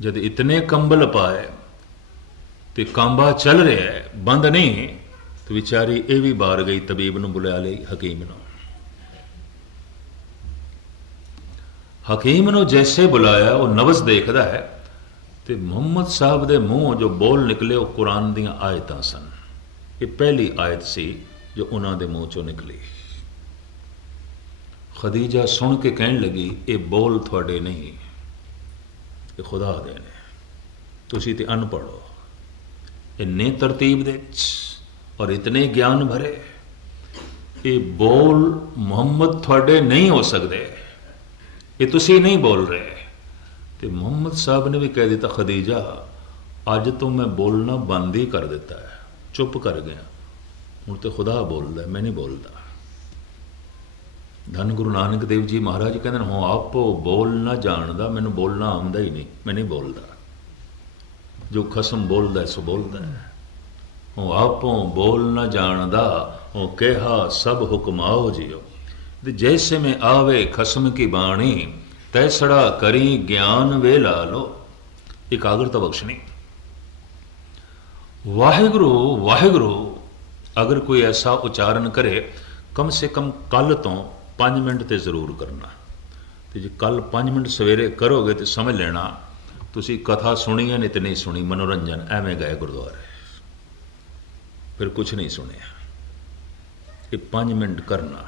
जब इतने कंबल पाए तो कांबा चल रहा है, बंद नहीं, तो बेचारी ये भी बाहर गई, तबीब ने बुला ली, हकीम ने। हकीम ने जैसे बुलाया वो नवज देखता है तो मुहम्मद साहब के मूँह जो बोल निकले वो कुरान दी आयतां सन। ये पहली आयत सी जो उन्होंने मूँह चो निकली। खदीजा सुन के कहन लगी, ये बोल थोड़े नहीं, ये खुदा दे ने, तुसी ते अनपढ़ हो। इन्ने तरतीब दे और इतने ज्ञान भरे, ये बोल मुहम्मद थोड़े नहीं हो सकते, ये तुसी नहीं बोल रहे। तो मुहम्मद साहब ने भी कह दिता, खदीजा अज तो मैं बोलना बंद ही कर दिता है, चुप कर गया, हूँ तो खुदा बोलता है, मैं नहीं बोलता। धन गुरु नानक देव जी महाराज कहते हैं, हूँ आप बोलना जानदा, मैनू बोलना आंदा ही नहीं, मैं नहीं बोलता। जो खसम बोलता है सो बोलता है। हूँ आपो बोलना जानदा, हूँ कहा सब हुक्माओ जियो। जैसे में आवे खसम की बाणी, तैसड़ा करी ज्ञान वे ला लो। एकाग्रता बख्शनी। वाहिगुरु वाहिगुरु अगर कोई ऐसा उच्चारण करे, कम से कम कल तो 5 मिनट तो जरूर करना। तो जो कल 5 मिनट सवेरे करोगे तो समझ लेना तुसी कथा सुनी है, नहीं तो नहीं सुनी, मनोरंजन एवं गए गुरुद्वारे, फिर कुछ नहीं सुनिया। ये 5 मिनट करना,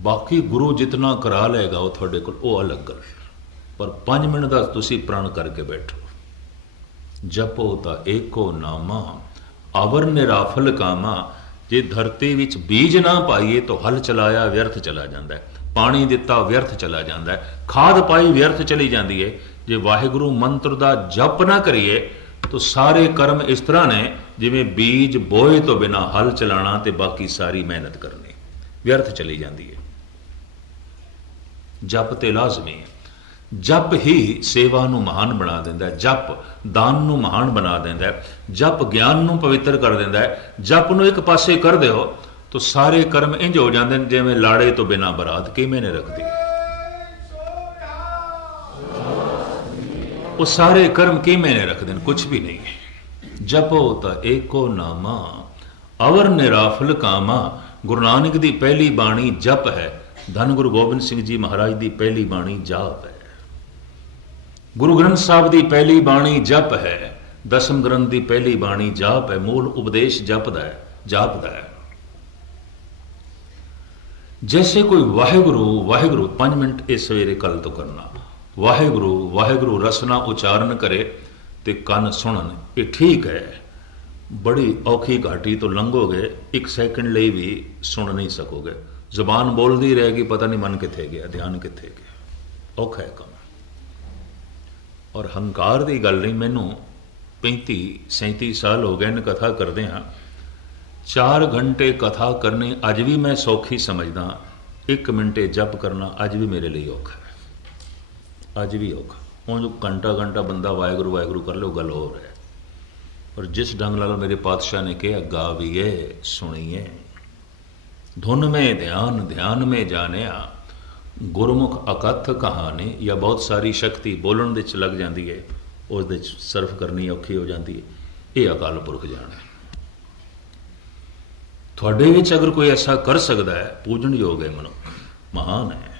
बाकी गुरु जितना करा लेगा वो थोड़े को वो अलग गल, पर 5 मिनट का तुसी प्रण करके बैठो। जपो ता एको नामा, अवर निराफल कामा। जे धरती विच बीज ना पाइए तो हल चलाया व्यर्थ चला जाता है, पानी दिता व्यर्थ चला जाता है, खाद पाई व्यर्थ चली जाती है। जे वाहिगुरु मंत्र का जप ना करिए तो सारे कर्म इस तरह ने जिमें बीज बोए तो बिना हल चलाना, तो बाकी सारी मेहनत करनी व्यर्थ चली जाती है। जप ते लाजमी है। जप ही सेवा नूं महान बना देंदा है, जप दान नूं महान बना देंदा है, जप ज्ञान नूं पवित्र कर देंदा है। जप नूं एक पासे कर दिओ तो सारे कर्म इंज हो जाते हैं जिवें लाड़े तो बिना बरात की मैंने रखती। वो सारे कर्म की मैंने रख दें, कुछ भी नहीं है। जपो ता एको नामा, अवर निराफल कामा। गुरु नानक दी पहली बाणी जप है। धन गुरु गोबिंद सिंह जी महाराज दी पहली बाणी जाप है। गुरु ग्रंथ साहब दी पहली बाणी जप है। दसम ग्रंथ दी पहली बाणी जाप है। मूल उपदेश जप दा है, जाप दा है। जैसे कोई वाहिगुरु वाहिगुरु 5 मिनट इस सवेरे कल तो करना, वाहिगुरु वाहिगुरु रसना उच्चारण करे ते कन सुनन, ये ठीक है। बड़ी औखी घाटी तो लंघोगे, 1 सेकंड लिए भी सुन नहीं सकोगे। जुबान बोलती रहेगी, पता नहीं मन किथे गया, ध्यान किथे गया, औखा है काम। और हंकार की गल नहीं, मैनू 35-37 साल हो गए न कथा करते हाँ। 4 घंटे कथा करनी अज भी मैं सौखी समझदा, 1 मिनटे जप करना अज भी मेरे लिए औखा है, अज भी औखा। हूँ जो घंटा बंदा वाहिगुरु वाहिगुरु कर लो, गल हो रहा है। और जिस ढंग नाल मेरे पातशाह ने कहा, गावीए सुनिए, धुन में ध्यान ध्यान में जानिया, गुरमुख अकथ कहानी। या बहुत सारी शक्ति बोलन दे च लग जाती है, उस दे सर्फ करनी औखी हो जाती है। ये अकाल पुरख जाने। थोड़े विच अगर कोई ऐसा कर सकता है, पूजन योग है, मनुख महान है।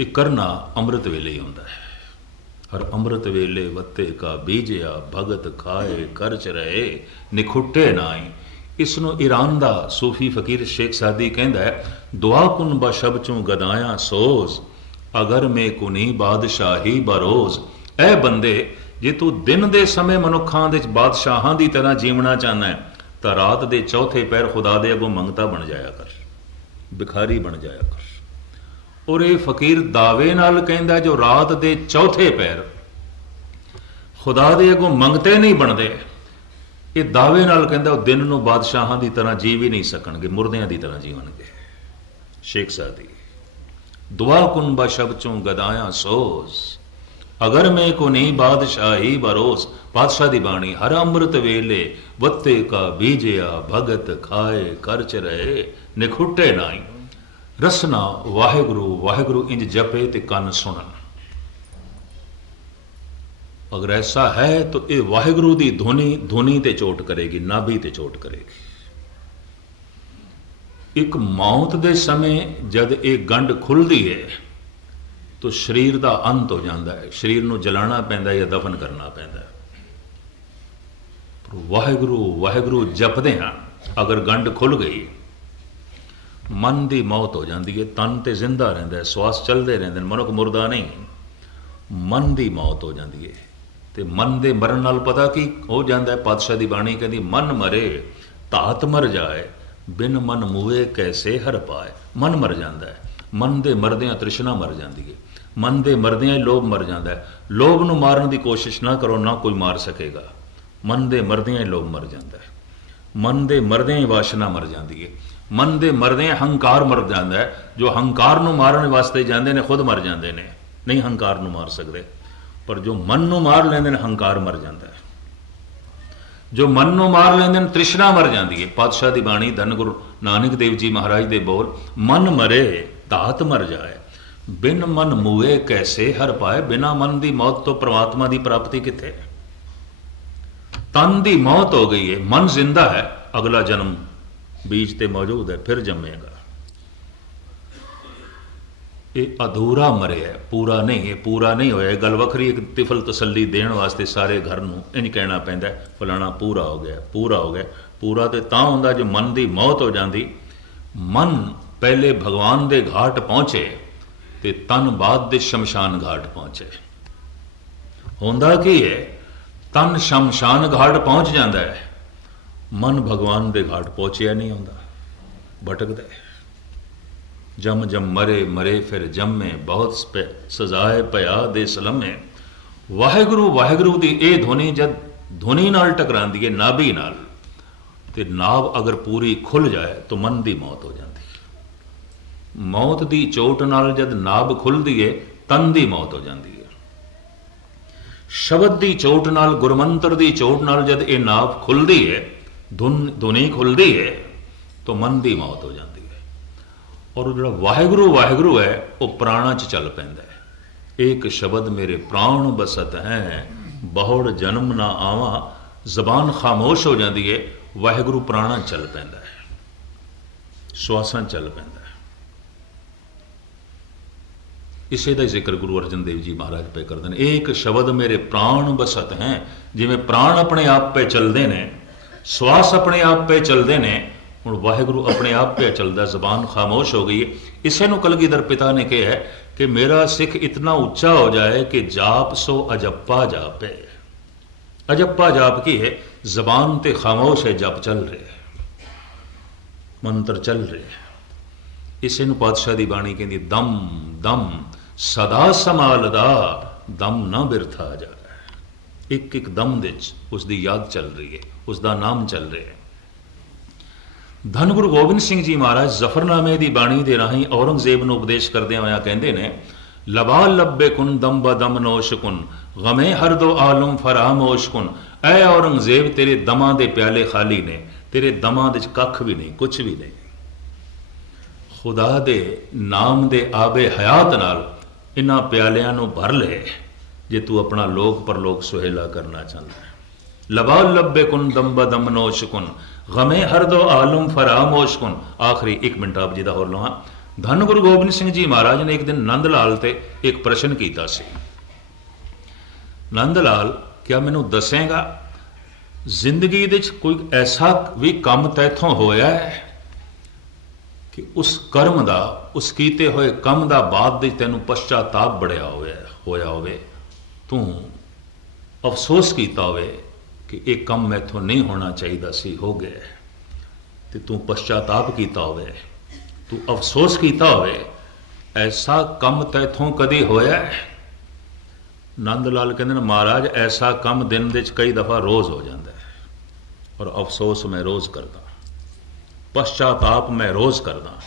ये करना अमृत वेले ही होंदा है। हर अमृत वेले वत्ते का बीजया, भगत खाए करच रहे, निखुटे नाई। इसनों ईरान का सूफी फकीर शेख सादी कहता है, दुआ कुन बशब चूं गदाया सोज, अगर में कुनी बादशाही बरोज। ऐ बंदे, जे तू दिन दे समय मनुखां दे बादशाहां दी तरह जीवना चाहना है, तो रात दे चौथे पैर खुदा दे अगों मंगता बन जाया कर, भिखारी बन जाया कर। और ये फकीर दावे नाल कहंदा जो रात दे चौथे पैर खुदा दे अगों मंगते नहीं बनते, ये दावे नाल कहंदा दिन नूं बादशाहां दी तरह जी भी नहीं सकणगे, मुरदियां दी तरह जीवणगे। शेख सादी दुआ कुन बशब चों गदाया सोस, अगर मैं को नहीं बादशाही बरोस। बादशाह दी बाणी हर अमृत वेले वत्ते का बीजया भगत खाए खर्च रहे निखुटे नाई। रसना वाहेगुरु वाहेगुरु इंज जपे ते कन सुनन। अगर ऐसा है तो ये वाहेगुरु दी धुनी धुनी ते चोट करेगी, नाभि ते चोट करेगी। एक मौत दे समय जद एक गंढ खुलदी है तो शरीर का अंत हो जाता है, शरीर नूं जलाना पैंदा या दफन करना पैंदा। पर वाहेगुरु वाहेगुरु जपदे हाँ अगर गंढ खुल गई मन की मौत हो जाती है, तन तो जिंदा रहिंदा है, श्वास चलते रहते हैं, मनुख मुर्दा नहीं, मन की मौत हो जाती है। तो मन के मरण नाल पता की हो जाता है, पातशाह की बाणी कहती मन मरे धात मर जाए बिन मन मूए कैसे हर पाए। मन मर जाता है, मन के मरदियां तृष्णा मर जाती है, मन के मरदियां लोभ मर जाता है। लोभ नूं मारन की कोशिश ना करो, ना कोई मार सकेगा। मन के मरदियां लोभ मर जाता है, मन के मरदियां वासना मर जाती है, मन के मरदियां हंकार मर जाता है। जो हंकार नूं मारन वास्ते जाते हैं खुद मर जाते हैं, नहीं हंकार नूं मार सकते। पर जो मन नूं मार लेंदे ने हंकार मर जाता है, जो मन नूं मार लेंदे ने तृष्णा मर जाती है। पातशाह की बाणी धन गुरु नानक देव जी महाराज के बोल मन मरे धात मर जाए बिन मन मूए कैसे हर पाए। बिना मन की मौत तो परमात्मा की प्राप्ति किथे। तन की मौत हो गई है, मन जिंदा है, अगला जन्म बीज ते मौजूद है, फिर जमेगा। ये अधूरा मरे है, पूरा नहीं है, पूरा नहीं होया। गल वखरी एक तिफल तसली देने वास्ते सारे घर नूं इंज कहना पैंदा फलाना पूरा हो गया, पूरा हो गया। पूरा तो तां हुंदा जो मन की मौत हो जाती। मन पहले भगवान दे घाट पहुंचे ते तन बाद दे शमशान घाट पहुंचे। होंदा की है, तन शमशान घाट पहुंच जाता है, मन भगवान दे घाट पहुंचिया नहीं होंदा, भटकदा है। जम जम मरे मरे फिर जमे बहुत सजाए पया दे सलमे। वाहेगुरु वाहेगुरु की यह ध्वनि जब ध्वनि नाल टकरांदी है नाभि नाल, ते नाभ अगर पूरी खुल जाए तो मन की मौत हो जाती है। मौत की चोट नाल जब नाभ खुलती है तन की मौत हो जाती है। शब्द की चोट नाल गुरमंत्र की चोट नाल जब ये नाभ खुलती है, धुनी खुलती है तो मन की मौत हो जाती है। और जो वाहेगुरु वाहेगुरु है वह प्राणा च चल पैंदा है। एक शब्द मेरे प्राण बसत हैं बहुड़ जन्म ना आवा। जबान खामोश हो जाती है, वाहेगुरु प्राणा चल पैंदा है, श्वासां चल पैंदा है। इसे का जिक्र गुरु अर्जन देव जी महाराज पे करते हैं। एक शब्द मेरे प्राण बसत हैं, जिमें प्राण अपने आप पे चलते हैं, श्वास अपने आप पे चलते हैं, हुण वाहेगुरु अपने आप पे चलता, जबान खामोश हो गई है। इसे नूं कलगीधर पिता ने कहा है कि मेरा सिख इतना उच्चा हो जाए कि जाप सो अजप्पा जापे। अजप्पा जाप की है, जबान ते खामोश है, जप चल रहे है, मंत्र चल रहे है। इसे नूं पातशाह की बाणी कहती दम दम सदा संभालदा दम ना बिरथा जाए। एक एक दम दे उसकी याद चल रही है, उसका नाम चल रहा है। धन गुरु गोबिंद सिंह जी महाराज जफरनामे की बाणी के राही औरंगजेब को उपदेश करदे होया कहते ने लबा लब्बे कुन दम ब दम नोश कुन गमे हर दो आलम फरामोश कुन। ऐ औरंगजेब तेरे दमा दे प्याले खाली ने, तेरे दमा दे कख भी नहीं, कुछ भी नहीं। खुदा दे नाम दे आबे हयात नाल इन्हां प्यालियां नूं भर ले जे तू अपना लोक परलोक सुहेला करना चाहता है। लबा लब्बे कुन दम ब दम नोश कुन गमे हर दो आलम फरामोश कुन। आखिरी 1 मिनट आप जी का होर लवा। धन गुरु गोबिंद सिंह जी महाराज ने एक दिन नंद लाल ते एक प्रश्न किया सी। नंद लाल क्या मैनू दसेगा जिंदगी दे कोई ऐसा भी काम तैथों होया है कि उस कर्म दा, उस कीते हुए कम दा बाद दे तैनू पश्चाताप बड़िया होया होवे, तू अफसोस किया होवे कि एक कम मैथों नहीं होना चाहिए सी, हो गया, तो तू पश्चाताप किया होवे, तू अफसोस किया होवे, ऐसा कम तैथों कदी होया? नंद लाल कहते हैं महाराज ऐसा कम दिन दे कई दफ़ा रोज़ हो जाता है, और अफसोस मैं रोज़ करदा, पश्चाताप मैं रोज़ करदा।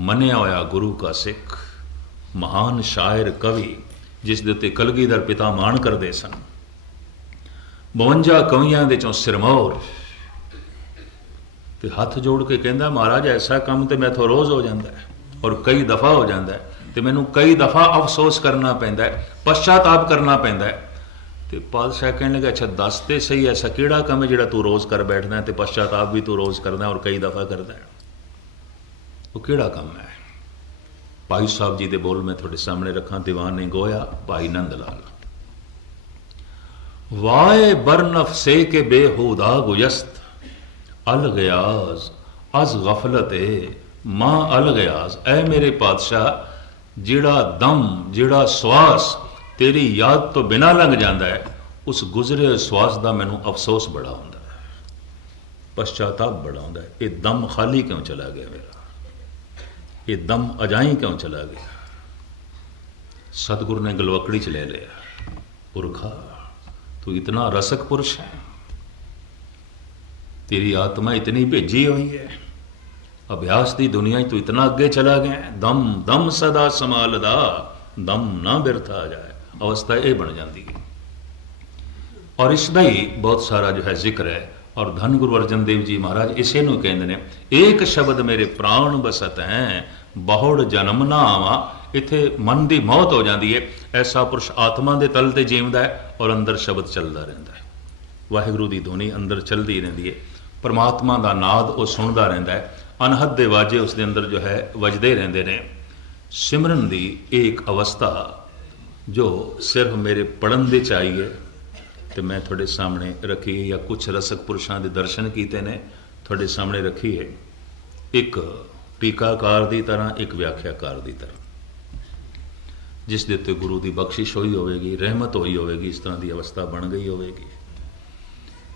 मनिया होया गुरु का सिख, महान शायर कवि जिस दे उत्ते कलगीधर पिता मान करते सन, 52 कवियां दे चों सिरमौर, ते हथ जोड़ के कहता महाराज ऐसा काम तो मैं तो रोज़ हो जाता है और कई दफ़ा हो जाता है, तो मैनू कई दफ़ा अफसोस करना पैंदा है, पश्चाताप करना पैंदा है। तो पातशाह कहने लगे अच्छा दस तो सही ऐसा किहड़ा काम है जिहड़ा तू रोज़ कर बैठदा है, तो पश्चाताप भी तू रोज़ करदा और कई दफ़ा करदा है, वो किहड़ा काम है? भाई साहब जी दे बोल मैं थोड़े सामने रखा, दीवाने गोया भाई नंद लाल। वाए बरनफ से के बेहुदा गुयस्त, अल गयाज अज गफलत मां अल गयाज। ऐ मेरे पातशाह जिहड़ा दम जिहड़ा श्वास तेरी याद तो बिना लंघ जाता है, उस गुजरे श्वास का मैनू अफसोस बड़ा होंदा है, पश्चाताप बड़ा होंदा है। ये दम खाली क्यों चला गया मेरा, ये दम अजाई क्यों चला गया? सतगुरु ने गलवकड़ी च ले लिया, पुरखा तू इतना रसक पुरुष है, तेरी आत्मा इतनी भेजी हुई है, अभ्यास की दुनिया तू इतना अगे चला गया, दम दम सदा संभालदा दम ना बिरथा जाए, अवस्था यह बन जाती है। और इसका ही बहुत सारा जो है जिक्र है। और धन गुरु अर्जन देव जी महाराज इसे नूं कहंदे ने, एक शब्द मेरे प्राण बसत हैं बहुड़ जन्म ना आवा। इत्थे मन की मौत हो जाती है, ऐसा पुरुष आत्मा के तल ते जीवदा है और अंदर शब्द चलता रहता है, वाहिगुरू की धुनी अंदर चलती रहती है, परमात्मा का नाद वो सुनता रहता है, अनहद दे वाजे उसके अंदर जो है वजदे रहते हैं। सिमरन की एक अवस्था जो सिर्फ मेरे पढ़न दे चाहिए तो मैं थोड़े सामने रखी है, या कुछ रसक पुरुषों के दर्शन किए ने थोड़े सामने रखी है, एक टीकाकार की तरह एक व्याख्याकार की तरह, जिस दे उत्ते गुरु की बख्शिश हुई होगी, रहमत हुई होगी, इस तरह की अवस्था बन गई होगी।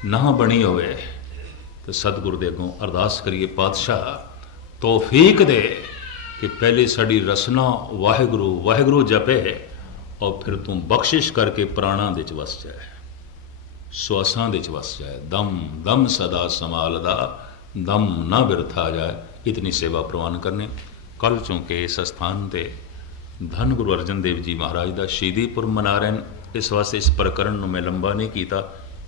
ना बनी होवे तो सतगुरु दे अगों अरदास करिए, पातशाह तौफीक दे कि पहले साड़ी रसना वाहिगुरू वाहिगुरू जपे और फिर तू बख्शिश करके प्राणा दे वस जाए, श्वासां दे वस जाए, दम दम सदा संभालदा दम ना बिरथा जाए। इतनी सेवा प्रवान करने। कल चूंकि इस स्थान पर धन गुरु अर्जन देव जी महाराज का शहीदी पुरब मना रहे हैं, इस वास्ते इस प्रकरण में लंबा नहीं किया,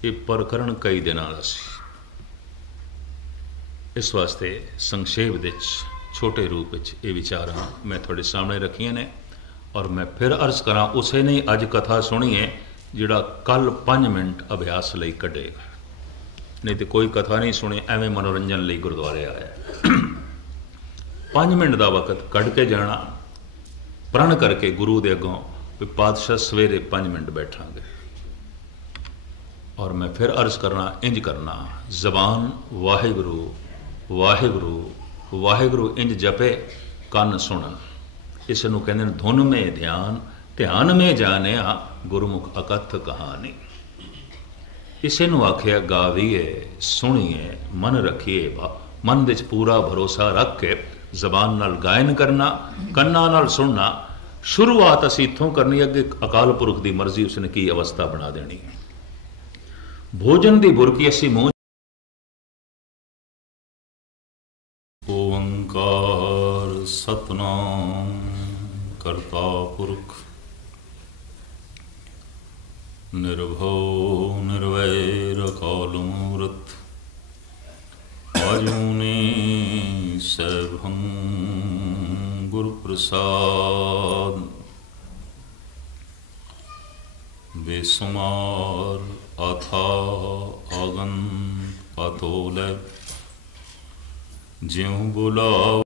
ये प्रकरण कई दिनों का सी, इस वास्ते संक्षेप दे छोटे रूप ये विचार मैं थोड़े सामने रखिए ने। और मैं फिर अर्ज करा उसे नहीं अज कथा सुनीए जिहड़ा कल 5 मिनट अभ्यास लई कढेगा, नहीं तो कोई कथा नहीं सुनी एवं मनोरंजन लई गुरुद्वारे आया। 5 मिनट का वक्त कढ़ के जाना, प्रण करके गुरु दे अगों भी पातशाह सवेरे 5 मिनट बैठांगे। और मैं फिर अर्ज करना इंज करना, जबान वाहिगुरू वाहिगुरू वाहिगुरू इंज जपे, कन सुन, इस नूं कहंदे ने धुन में ध्यान, ध्यान में जानिया गुरुमुख अकथ कहानी। इसे नूं आखिया गावीए सुनिए मन रखिए, मन विच पूरा भरोसा रख के जबान नाल गायन करना, कन्ना नाल सुनना। शुरुआत असीं इत्थों करनी, अगे अकाल पुरख की मर्जी उसने की अवस्था बना देनी है। भोजन की बुरकी असीं मूँह ओंकार सतनाम करता पुरख निर्भव निर्वैर अकाल मूरत आजूनी सैभं गुरु प्रसाद बेसुमार अथा आगन अतोल ज्यों बुलाओ